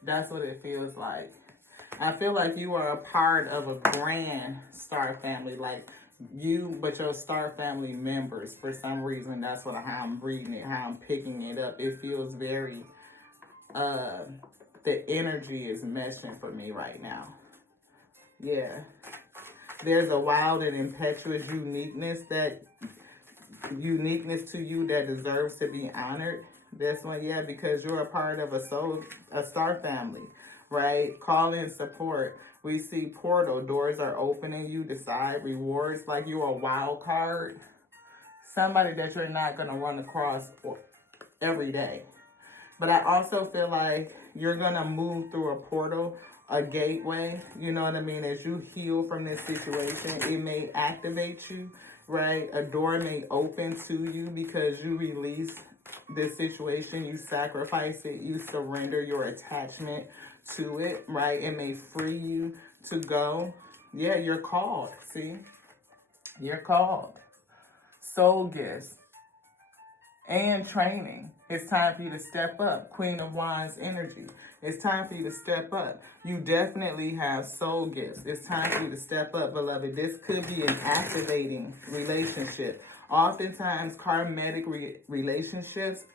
That's what it feels like. I feel like you are a part of a grand star family, like you, but your star family members. For some reason, that's how I'm reading it, how I'm picking it up. It feels very, the energy is meshing for me right now. Yeah. There's a wild and impetuous uniqueness to you that deserves to be honored. This one, yeah, because you're a part of a star family, right? Call in support. We see portal doors are opening. You decide rewards, like you're a wild card. Somebody that you're not going to run across every day. But I also feel like you're going to move through a portal, a gateway, you know what I mean? As you heal from this situation, it may activate you, right? A door may open to you because you release this situation, you sacrifice it, you surrender your attachment to it, right? It may free you to go. Yeah, you're called, see? You're called. Soul gifts and training. It's time for you to step up. Queen of Wands energy. It's time for you to step up. You definitely have soul gifts. It's time for you to step up, beloved. This could be an activating relationship. Oftentimes, karmatic relationships,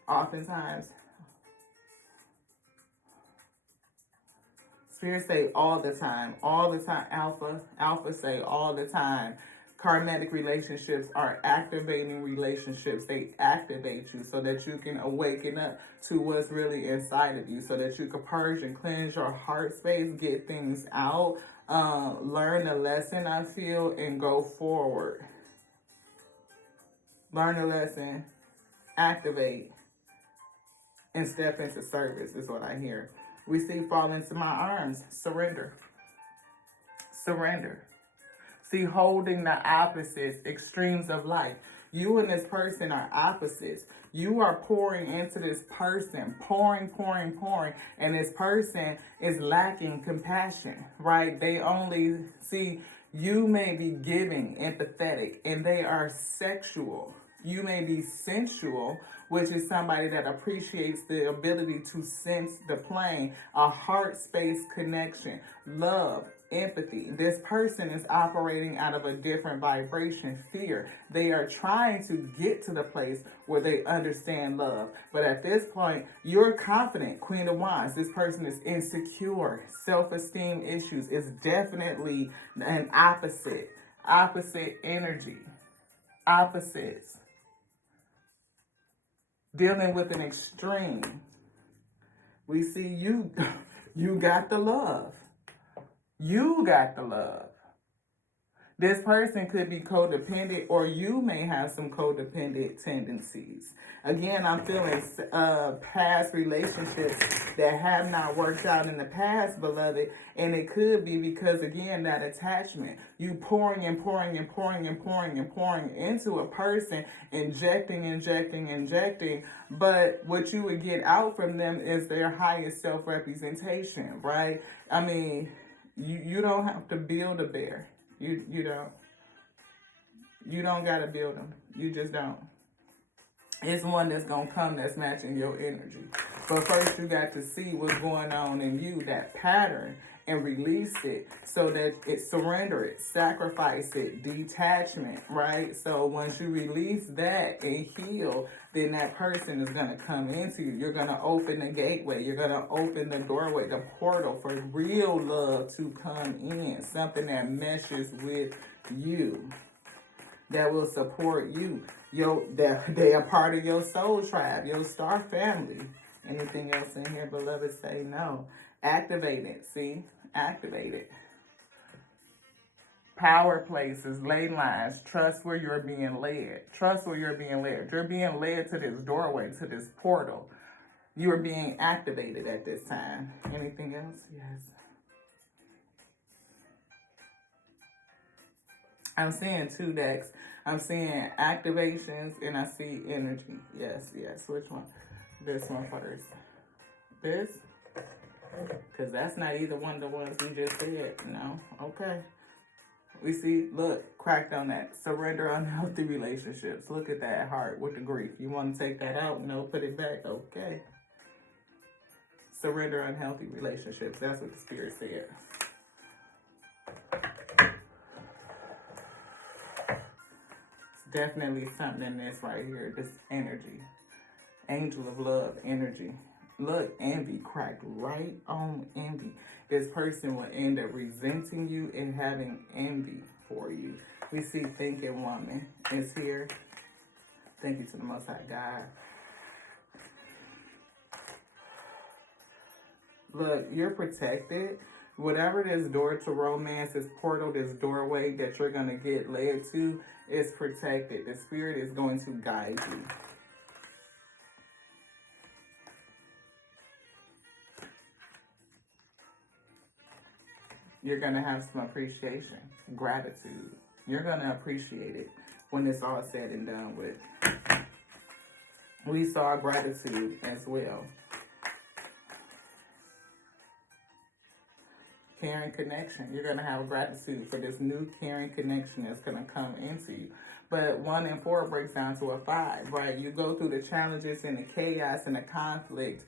spirits say all the time, alpha say all the time. Karmatic relationships are activating relationships. They activate you so that you can awaken up to what's really inside of you, so that you can purge and cleanse your heart space, get things out, learn a lesson, I feel, and go forward. Learn a lesson, activate, and step into service is what I hear. We see fall into my arms, surrender. Surrender. See, holding the opposites, extremes of life. You and this person are opposites. You are pouring into this person, pouring, pouring, pouring, and this person is lacking compassion, right? They only see, you may be giving, empathetic, and they are sexual. You may be sensual, which is somebody that appreciates the ability to sense the plane, a heart space connection, love, empathy. This person is operating out of a different vibration, fear. They are trying to get to the place where they understand love. But at this point, you're confident, Queen of Wands. This person is insecure, self-esteem issues. Is definitely an opposite energy, opposites. Dealing with an extreme. We see you, you got the love. You got the love. This person could be codependent, or you may have some codependent tendencies. Again, I'm feeling past relationships that have not worked out in the past, beloved. And it could be because, again, that attachment. You pouring and pouring and pouring and pouring and pouring into a person, injecting. But what you would get out from them is their highest self-representation, right? I mean, you don't have to build a bear. You don't gotta build them. You just don't. It's one that's gonna come that's matching your energy. But first you got to see what's going on in you, that pattern, and release it so that it surrender it, sacrifice it, detachment, right? So once you release that and heal, then that person is gonna come into you. You're gonna open the gateway. You're gonna open the doorway, the portal for real love to come in. Something that meshes with you, that will support you. They are part of your soul tribe, your star family. Anything else in here, beloved, say no. Activate it, see? Activate it. Power places, ley lines, trust where you're being led. Trust where you're being led. You're being led to this doorway, to this portal. You are being activated at this time. Anything else? Yes. I'm seeing two decks. I'm seeing activations and I see energy. Yes. Which one? This one first. This? Because that's not either one of the ones we just said. No? Okay. We see, look, cracked on that. Surrender unhealthy relationships. Look at that heart with the grief. You want to take that out? No, put it back. Okay. Surrender unhealthy relationships. That's what the Spirit said. It's definitely something in this right here. This energy. Angel of love energy. Look, envy cracked right on envy. This person will end up resenting you and having envy for you. We see thinking woman is here. Thank you to the Most High God. Look, you're protected. Whatever this door to romance, this portal, this doorway that you're going to get led to is protected. The Spirit is going to guide you. You're going to have some appreciation, gratitude. You're going to appreciate it when it's all said and done with. We saw gratitude as well. Caring connection. You're going to have gratitude for this new caring connection that's going to come into you. But 1 and 4 breaks down to a 5, right? You go through the challenges and the chaos and the conflict,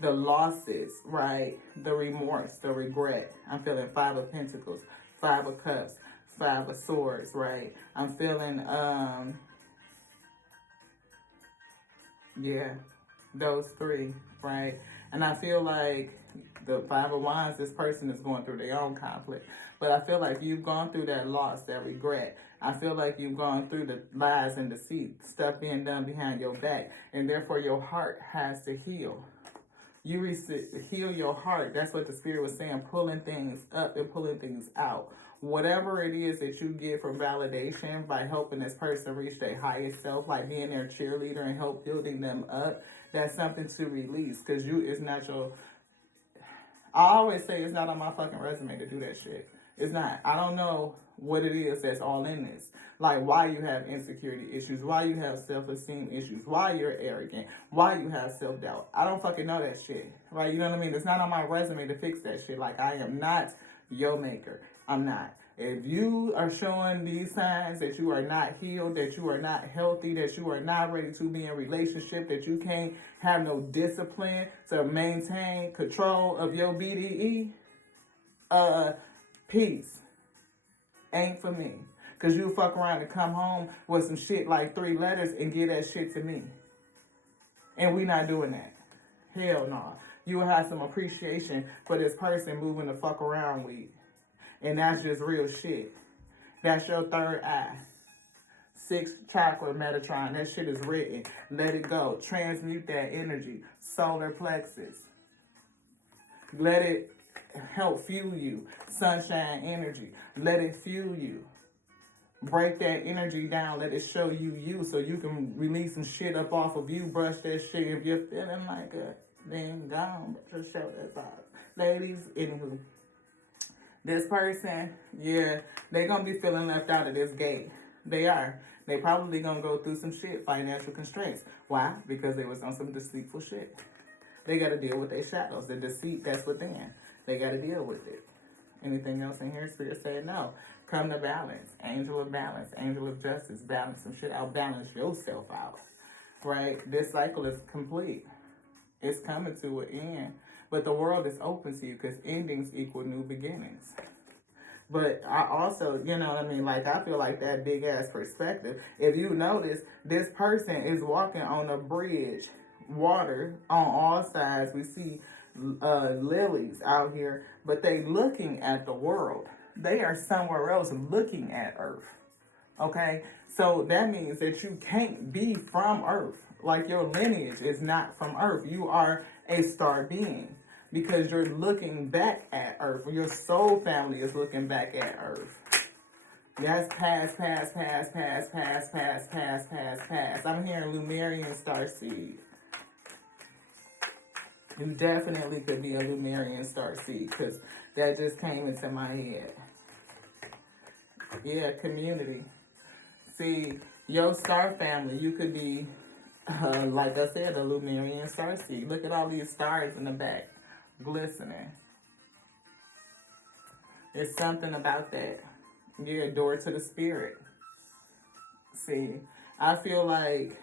the losses, right? The remorse, the regret. I'm feeling 5 of Pentacles, 5 of Cups, 5 of Swords, right? I'm feeling, yeah, those 3, right? And I feel like the 5 of Wands, this person is going through their own conflict. But I feel like you've gone through that loss, that regret. I feel like you've gone through the lies and deceit, stuff being done behind your back. And therefore your heart has to heal. You heal your heart. That's what the Spirit was saying, pulling things up and pulling things out. Whatever it is that you get from validation by helping this person reach their highest self, like being their cheerleader and help building them up, that's something to release. Because it's not your... I always say it's not on my fucking resume to do that shit. It's not. I don't know what it is that's all in this. Like why you have insecurity issues, why you have self-esteem issues, why you're arrogant, why you have self-doubt. I don't fucking know that shit. Right? You know what I mean? It's not on my resume to fix that shit. Like I am not your maker. I'm not. If you are showing these signs that you are not healed, that you are not healthy, that you are not ready to be in a relationship, that you can't have no discipline to maintain control of your BDE, peace. Ain't for me. Because you fuck around and come home with some shit like 3 letters and give that shit to me. And we not doing that. Hell no. You will have some appreciation for this person moving the fuck around with. And that's just real shit. That's your third eye. 6th chakra, Metatron. That shit is written. Let it go. Transmute that energy. Solar plexus. Let it help fuel you. Sunshine energy. Let it fuel you. Break that energy down. Let it show you you so you can release some shit up off of you. Brush that shit. If you're feeling like a then gone, but your shoulders off. Ladies, anywho. This person, yeah, they gonna be feeling left out of this gate. They are. They probably gonna go through some shit, financial constraints. Why? Because they was on some deceitful shit. They gotta deal with their shadows, the deceit that's within. They gotta deal with it. Anything else in here? Spirit said no. Come to balance. Angel of balance. Angel of justice. Balance some shit out. Balance yourself out. Right? This cycle is complete. It's coming to an end. But the world is open to you because endings equal new beginnings. But I also, you know what I mean? Like, I feel like that big ass perspective. If you notice, this person is walking on a bridge, water on all sides. We see lilies out here, but they looking at the world. They are somewhere else looking at Earth. Okay? So that means that you can't be from Earth. Like your lineage is not from Earth. You are a star being. Because you're looking back at Earth. Your soul family is looking back at Earth. That's past, past, past, past, past, past, past, past, past. I'm hearing Lumerian starseed. You definitely could be a Lumerian starseed because that just came into my head. Yeah, community. See, your star family, you could be, like I said, a Lumerian starseed. Look at all these stars in the back. Glistening. There's something about that. You're a door to the spirit. See, I feel like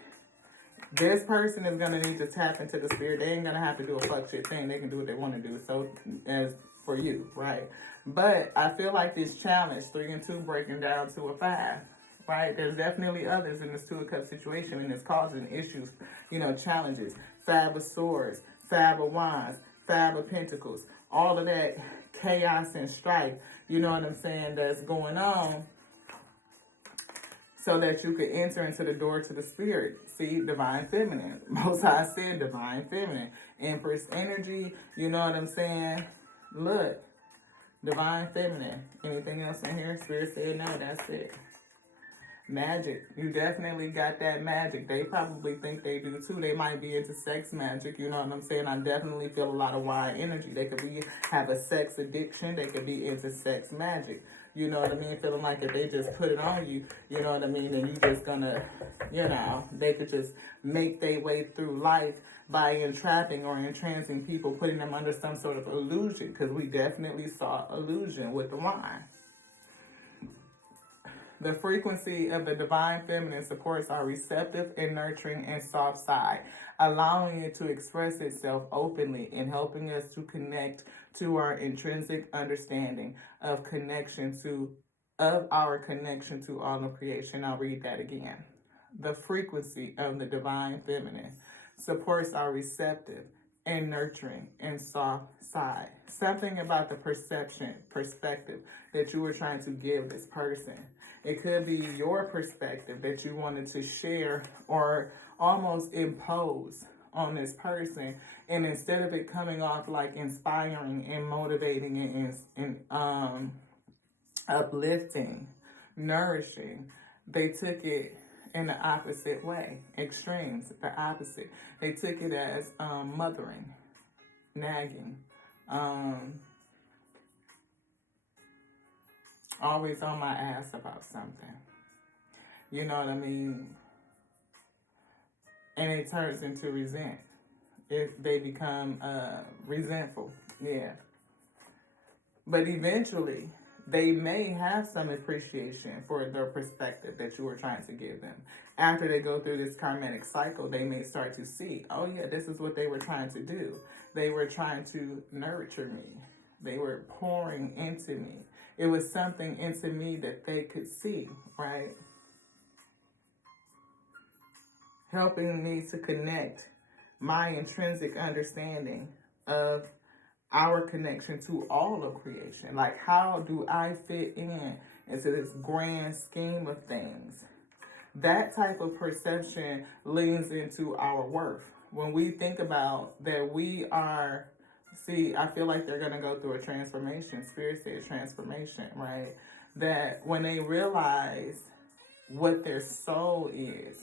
this person is going to need to tap into the spirit. They ain't going to have to do a fuck shit thing. They can do what they want to do. So, as for you, right? But I feel like this challenge, 3 and 2 breaking down to a 5, right? There's definitely others in this 2 of Cups situation and it's causing issues, you know, challenges. 5 of Swords, 5 of Wands, 5 of Pentacles, all of that chaos and strife, you know what I'm saying, that's going on so that you could enter into the door to the spirit. See, divine feminine. Most High said divine feminine. Empress energy, you know what I'm saying? Look, divine feminine. Anything else in here? Spirit said no, that's it. Magic. You definitely got that magic. They probably think they do too. They might be into sex magic. You know what I'm saying? I definitely feel a lot of wide energy. They could be have a sex addiction. They could be into sex magic. You know what I mean? Feeling like if they just put it on you, you know what I mean? And you just gonna, you know, they could just make their way through life by entrapping or entrancing people, putting them under some sort of illusion. Because we definitely saw illusion with the wine. The frequency of the divine feminine supports our receptive and nurturing and soft side, allowing it to express itself openly and helping us to connect to our intrinsic understanding of our connection to all of creation. I'll read that again. The frequency of the divine feminine supports our receptive and nurturing and soft side. Something about the perspective that you were trying to give this person. It could be your perspective that you wanted to share or almost impose on this person. And instead of it coming off like inspiring and motivating and uplifting, nourishing, they took it in the opposite way. Extremes, the opposite. They took it as mothering, nagging, Always on my ass about something. You know what I mean? And it turns into resent. If they become resentful. Yeah. But eventually, they may have some appreciation for their perspective that you were trying to give them. After they go through this karmic cycle, they may start to see, oh yeah, this is what they were trying to do. They were trying to nurture me. They were pouring into me. It was something into me that they could see, right? Helping me to connect my intrinsic understanding of our connection to all of creation. Like, how do I fit into this grand scheme of things? That type of perception leans into our worth. When we think about that we are, see, I feel like they're going to go through a transformation, Spirit said transformation, right? That when they realize what their soul is,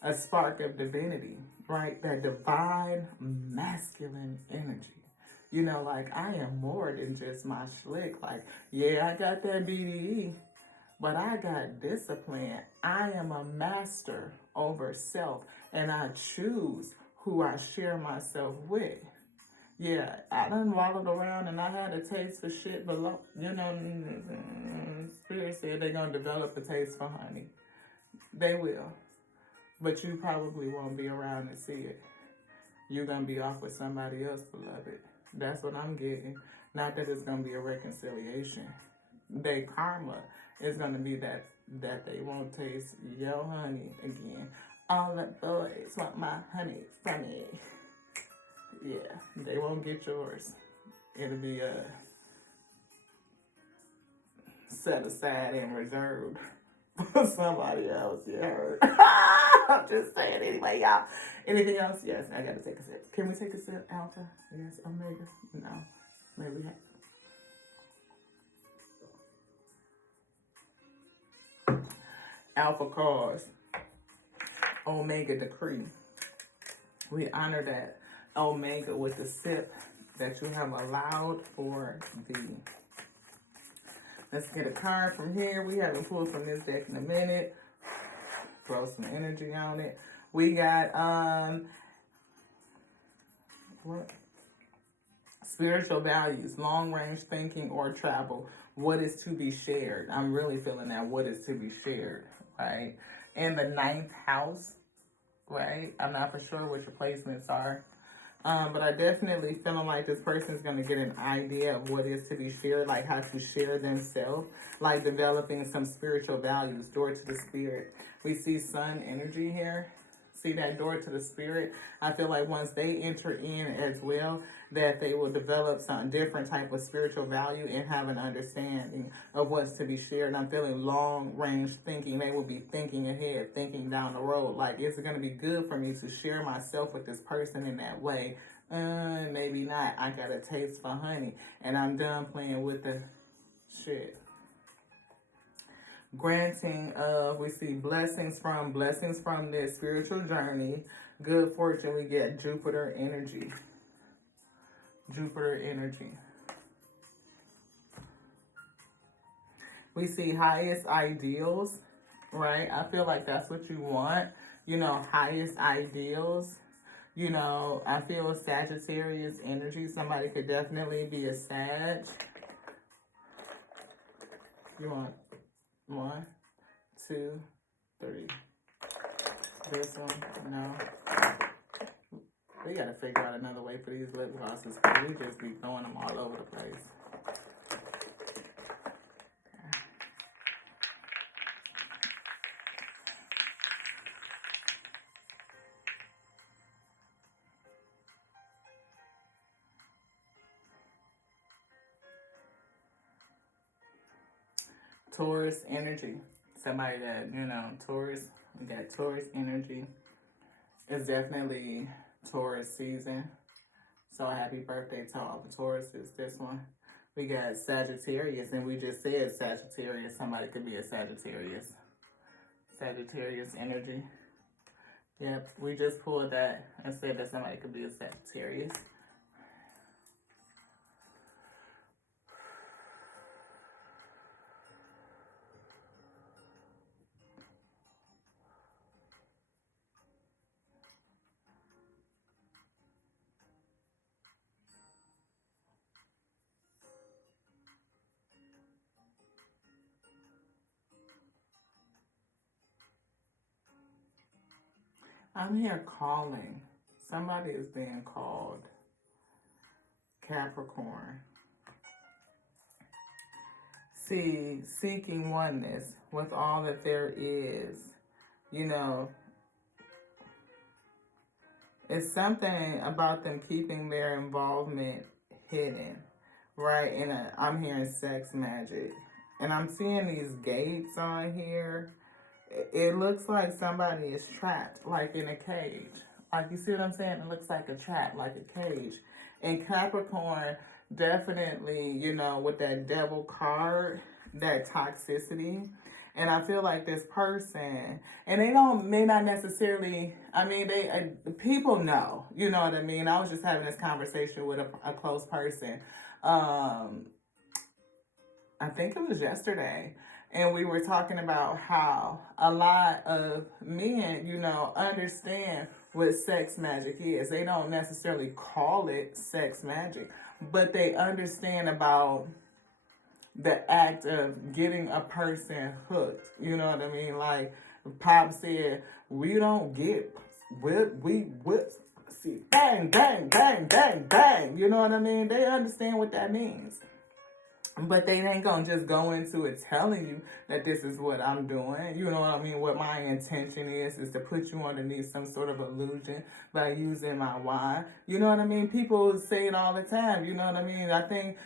a spark of divinity, right? That divine masculine energy. You know, like, I am more than just my schlick. Like, yeah, I got that BDE, but I got discipline. I am a master over self, and I choose who I share myself with. Yeah, I done wallowed around and I had a taste for shit, but, you know, Spirit said they're going to develop a taste for honey. They will. But you probably won't be around to see it. You're going to be off with somebody else, beloved. That's what I'm getting. Not that it's going to be a reconciliation. Their karma is going to be that they won't taste your honey again. All the boys want my honey from me. Yeah, they won't get yours. It'll be set aside and reserved for somebody else. You heard? I'm just saying anyway, y'all. Anything else? Yes, I gotta take a sip. Can we take a sip, Alpha? Yes, Omega? No. Maybe we have. Alpha cause. Omega decree. We honor that Omega with the sip that you have allowed for thee. Let's get a card from here. We haven't pulled from this deck in a minute. Throw some energy on it. We got what? Spiritual values, long range thinking or travel. What is to be shared? I'm really feeling that what is to be shared, right? In the 9th house, right? I'm not for sure what your placements are. But I definitely feeling like this person is going to get an idea of what is to be shared, like how to share themselves, like developing some spiritual values, door to the spirit. We see sun energy here. See that door to the spirit? I feel like once they enter in as well, that they will develop some different type of spiritual value and have an understanding of what's to be shared. And I'm feeling long range thinking. They will be thinking ahead, thinking down the road. Like, is it going to be good for me to share myself with this person in that way? Maybe not. I got a taste for honey and I'm done playing with the shit. Granting of, we see blessings from this spiritual journey. Good fortune, we get Jupiter energy. Jupiter energy. We see highest ideals, right? I feel like that's what you want. You know, highest ideals. You know, I feel Sagittarius energy. Somebody could definitely be a Sag. You want 1, 2, 3. This one, no. We gotta figure out another way for these lip glosses because we just be throwing them all over the place. Taurus energy. Somebody that, you know, Taurus, we got Taurus energy. It's definitely Taurus season. So happy birthday to all the Tauruses. This one. We got Sagittarius, and we just said Sagittarius. Somebody could be a Sagittarius. Sagittarius energy. Yep, we just pulled that and said that somebody could be a Sagittarius. I'm here calling. Somebody is being called. Capricorn. See, seeking oneness with all that there is. You know, it's something about them keeping their involvement hidden, right? And I'm hearing sex magic. And I'm seeing these gates on here. It looks like somebody is trapped, like in a cage. Like, you see what I'm saying? It looks like a trap, like a cage. And Capricorn, definitely, you know, with that devil card, that toxicity. And I feel like this person, and they may not necessarily, I mean, people know, you know what I mean? I was just having this conversation with a close person. I think it was yesterday. And we were talking about how a lot of men, you know, understand what sex magic is. They don't necessarily call it sex magic, but they understand about the act of getting a person hooked. You know what I mean? Like Pop said, we don't get we see, bang, bang, bang, bang, bang. You know what I mean? They understand what that means. But they ain't gonna just go into it telling you that this is what I'm doing. You know what I mean? What my intention is to put you underneath some sort of illusion by using my why. You know what I mean? People say it all the time. You know what I mean? I think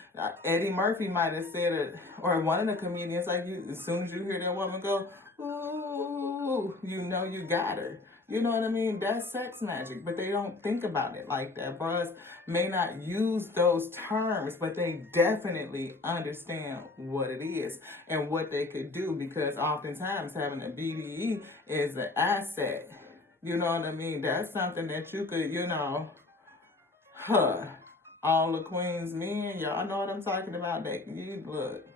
Eddie Murphy might have said it, or one of the comedians, like, you, as soon as you hear that woman go, ooh, you know you got her. You know what I mean? That's sex magic, but they don't think about it like that. Bros may not use those terms, but they definitely understand what it is and what they could do, because oftentimes having a BDE is an asset. You know what I mean? That's something that you could, you know, all the queens men, y'all know what I'm talking about. You look.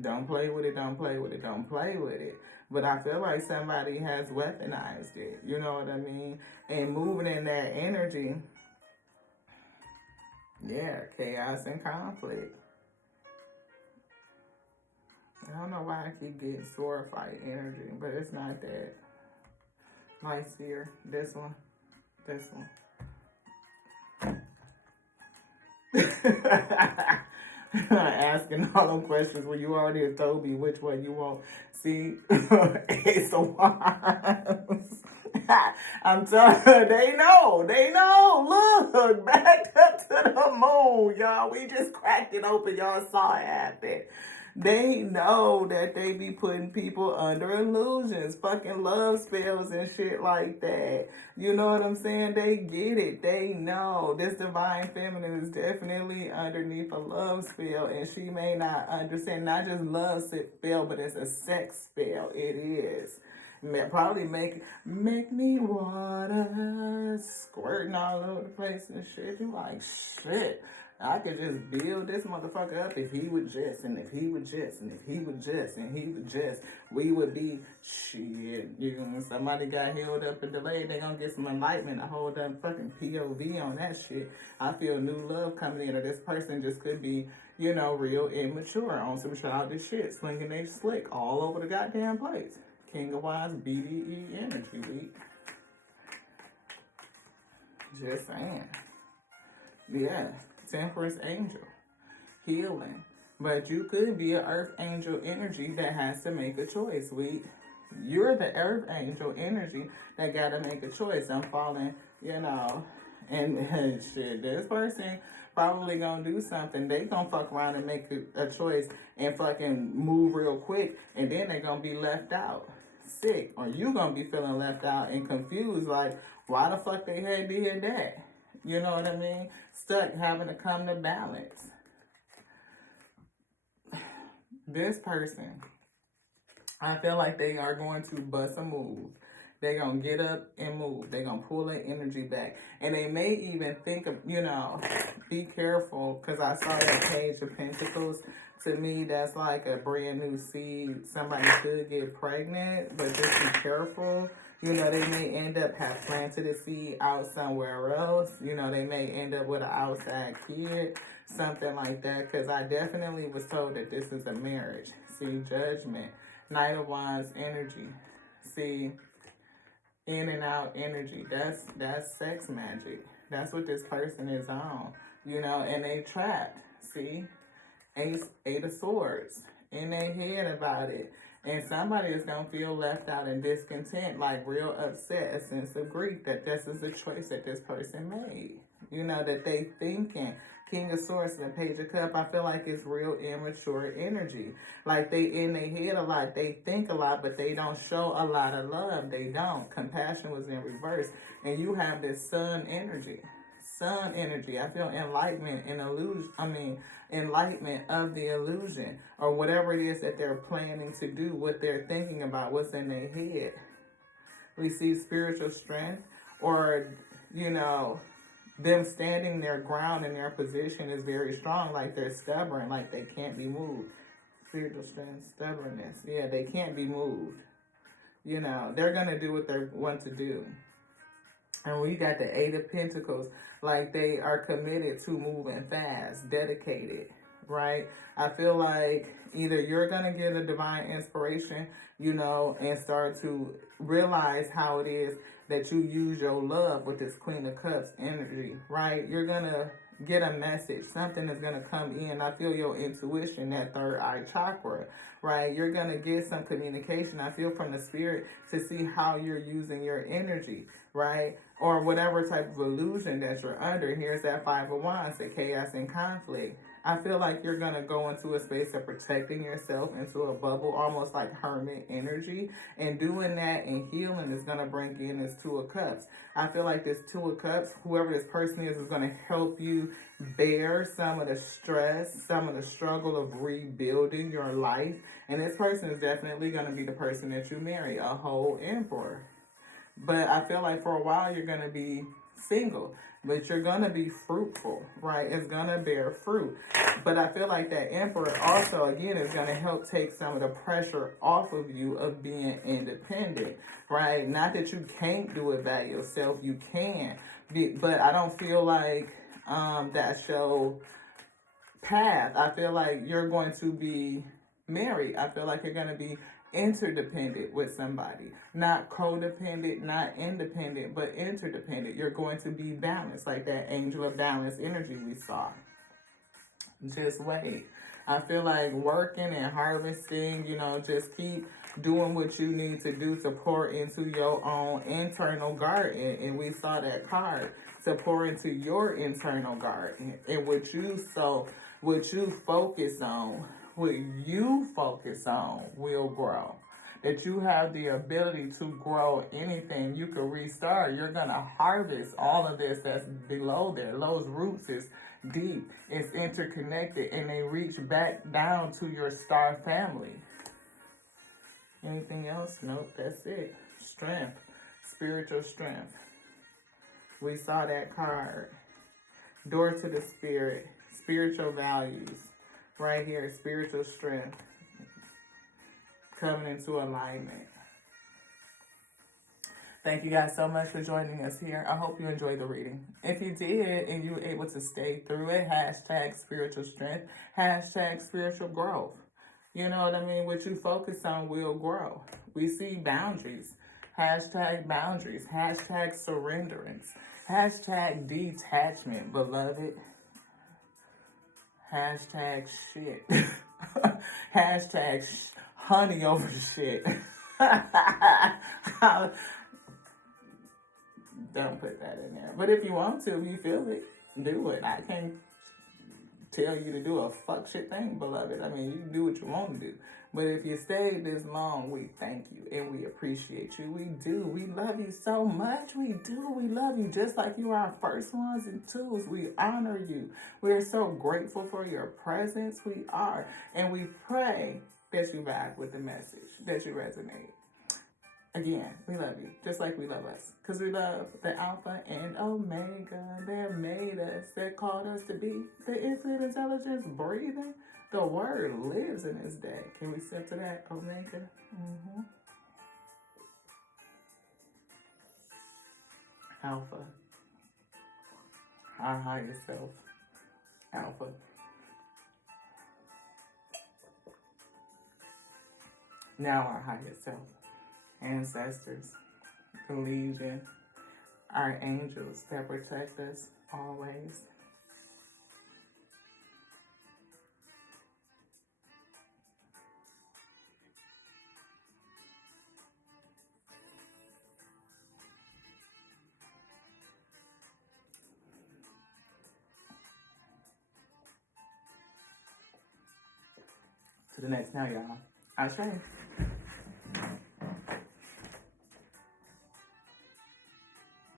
Don't play with it, don't play with it, don't play with it. But I feel like somebody has weaponized it, you know what I mean? And moving in that energy, yeah, chaos and conflict. I don't know why I keep getting sword fight energy, but it's not that. Light sphere, this one. Asking all them questions when you already have told me which one you want. See, it's a wands. I'm telling you, they know. Look, back up to the moon, y'all. We just cracked it open. Y'all saw it happen. They know that they be putting people under illusions, fucking love spells and shit like that. You know what I'm saying? They get it. They know. This divine feminine is definitely underneath a love spell, and she may not understand, not just love spell, but it's a sex spell. It is. Probably make me wanna squirting all over the place and shit. You like, shit, I could just build this motherfucker up if he would just, and if he would just, and if he would just, and he would just, we would be, shit. You know, when somebody got held up and delayed, they gonna get some enlightenment, a whole damn fucking POV on that shit. I feel new love coming in, or this person just could be, you know, real immature on some childish shit, slinging they slick all over the goddamn place. King of Wands, BDE energy week. Just saying. Yeah. Temperance angel. Healing. But you could be an earth angel energy that has to make a choice, week. You're the earth angel energy that got to make a choice. I'm falling, you know, and shit, this person probably gonna do something. They gonna fuck around and make a choice and fucking move real quick, and then they gonna be left out. Sick, or you gonna be feeling left out and confused, like, why the fuck they had did that? You know what I mean? Stuck, having to come to balance. This person, I feel like they are going to bust a move. They're going to get up and move. They're going to pull their energy back. And they may even think of, you know, be careful, because I saw that Page of Pentacles. To me, that's like a brand new seed. Somebody could get pregnant, but just be careful. You know, they may end up have planted a seed out somewhere else. You know, they may end up with an outside kid, something like that. Because I definitely was told that this is a marriage. See, Judgment, Knight of Wands energy. See, in and out energy. That's sex magic. That's what this person is on, you know, and they trapped. See, eight of swords in their head about it. And somebody is going to feel left out and discontent, like real upset, a sense of grief that this is a choice that this person made. You know, that they thinking. King of Swords and the Page of Cups, I feel like it's real immature energy. Like they in their head a lot, they think a lot, but they don't show a lot of love. They don't. Compassion was in reverse. And you have this sun energy. Sun energy. I feel enlightenment and enlightenment of the illusion, or whatever it is that they're planning to do, what they're thinking about, what's in their head. We see spiritual strength, or, you know, them standing their ground and their position is very strong, like they're stubborn, like they can't be moved. Spiritual strength, stubbornness. Yeah, they can't be moved. You know, they're going to do what they want to do. And we got the Eight of Pentacles, like they are committed to moving fast, dedicated, right? I feel like either you're going to get a divine inspiration, you know, and start to realize how it is that you use your love with this Queen of Cups energy, right? You're going to get a message. Something is going to come in. I feel your intuition, that third eye chakra, right? You're going to get some communication, I feel, from the spirit to see how you're using your energy, right? Or whatever type of illusion that you're under. Here's that Five of Wands, the chaos and conflict. I feel like you're going to go into a space of protecting yourself, into a bubble, almost like hermit energy. And doing that and healing is going to bring in this Two of Cups. I feel like this Two of Cups, whoever this person is going to help you bear some of the stress, some of the struggle of rebuilding your life. And this person is definitely going to be the person that you marry, a whole emperor. But I feel like for a while you're going to be single, but you're going to be fruitful, right? It's going to bear fruit. But I feel like that emperor also, again, is going to help take some of the pressure off of you of being independent, right? Not that you can't do it by yourself, you can. But I don't feel like that's your path. I feel like you're going to be married. I feel like you're going to be interdependent with somebody, not codependent, not independent, but interdependent. You're going to be balanced, like that angel of balance energy we saw. Just wait. I feel like working and harvesting, you know, just keep doing what you need to do to pour into your own internal garden. And we saw that card, to pour into your internal garden. And what you focus on, what you focus on will grow. That you have the ability to grow anything. You can restart. You're going to harvest all of this that's below there. Those roots is deep. It's interconnected. And they reach back down to your star family. Anything else? Nope, that's it. Strength. Spiritual strength. We saw that card. Door to the spirit. Spiritual values. Right here, spiritual strength, coming into alignment. Thank you guys so much for joining us here. I hope you enjoyed the reading. If you did and you were able to stay through it, hashtag spiritual strength, hashtag spiritual growth. You know what I mean? What you focus on will grow. We see boundaries, hashtag surrenderance, hashtag detachment, beloved. Hashtag shit. Hashtag honey over shit. Don't put that in there. But if you want to, if you feel it, do it. I can't tell you to do a fuck shit thing, beloved. I mean, you can do what you want to do. But if you stayed this long, we thank you and we appreciate you. We do. We love you so much. We do. We love you just like you are our first ones and twos. We honor you. We are so grateful for your presence. We are. And we pray that you vibe with the message, that you resonate. Again, we love you just like we love us. Because we love the Alpha and Omega. They made us. They called us to be the infinite intelligence breathing. The word lives in this day. Can we step to that, Omega? Alpha. Our higher self. Alpha. Now our higher self. Ancestors. believe in our angels that protect us always. To the next now, y'all. Ashe.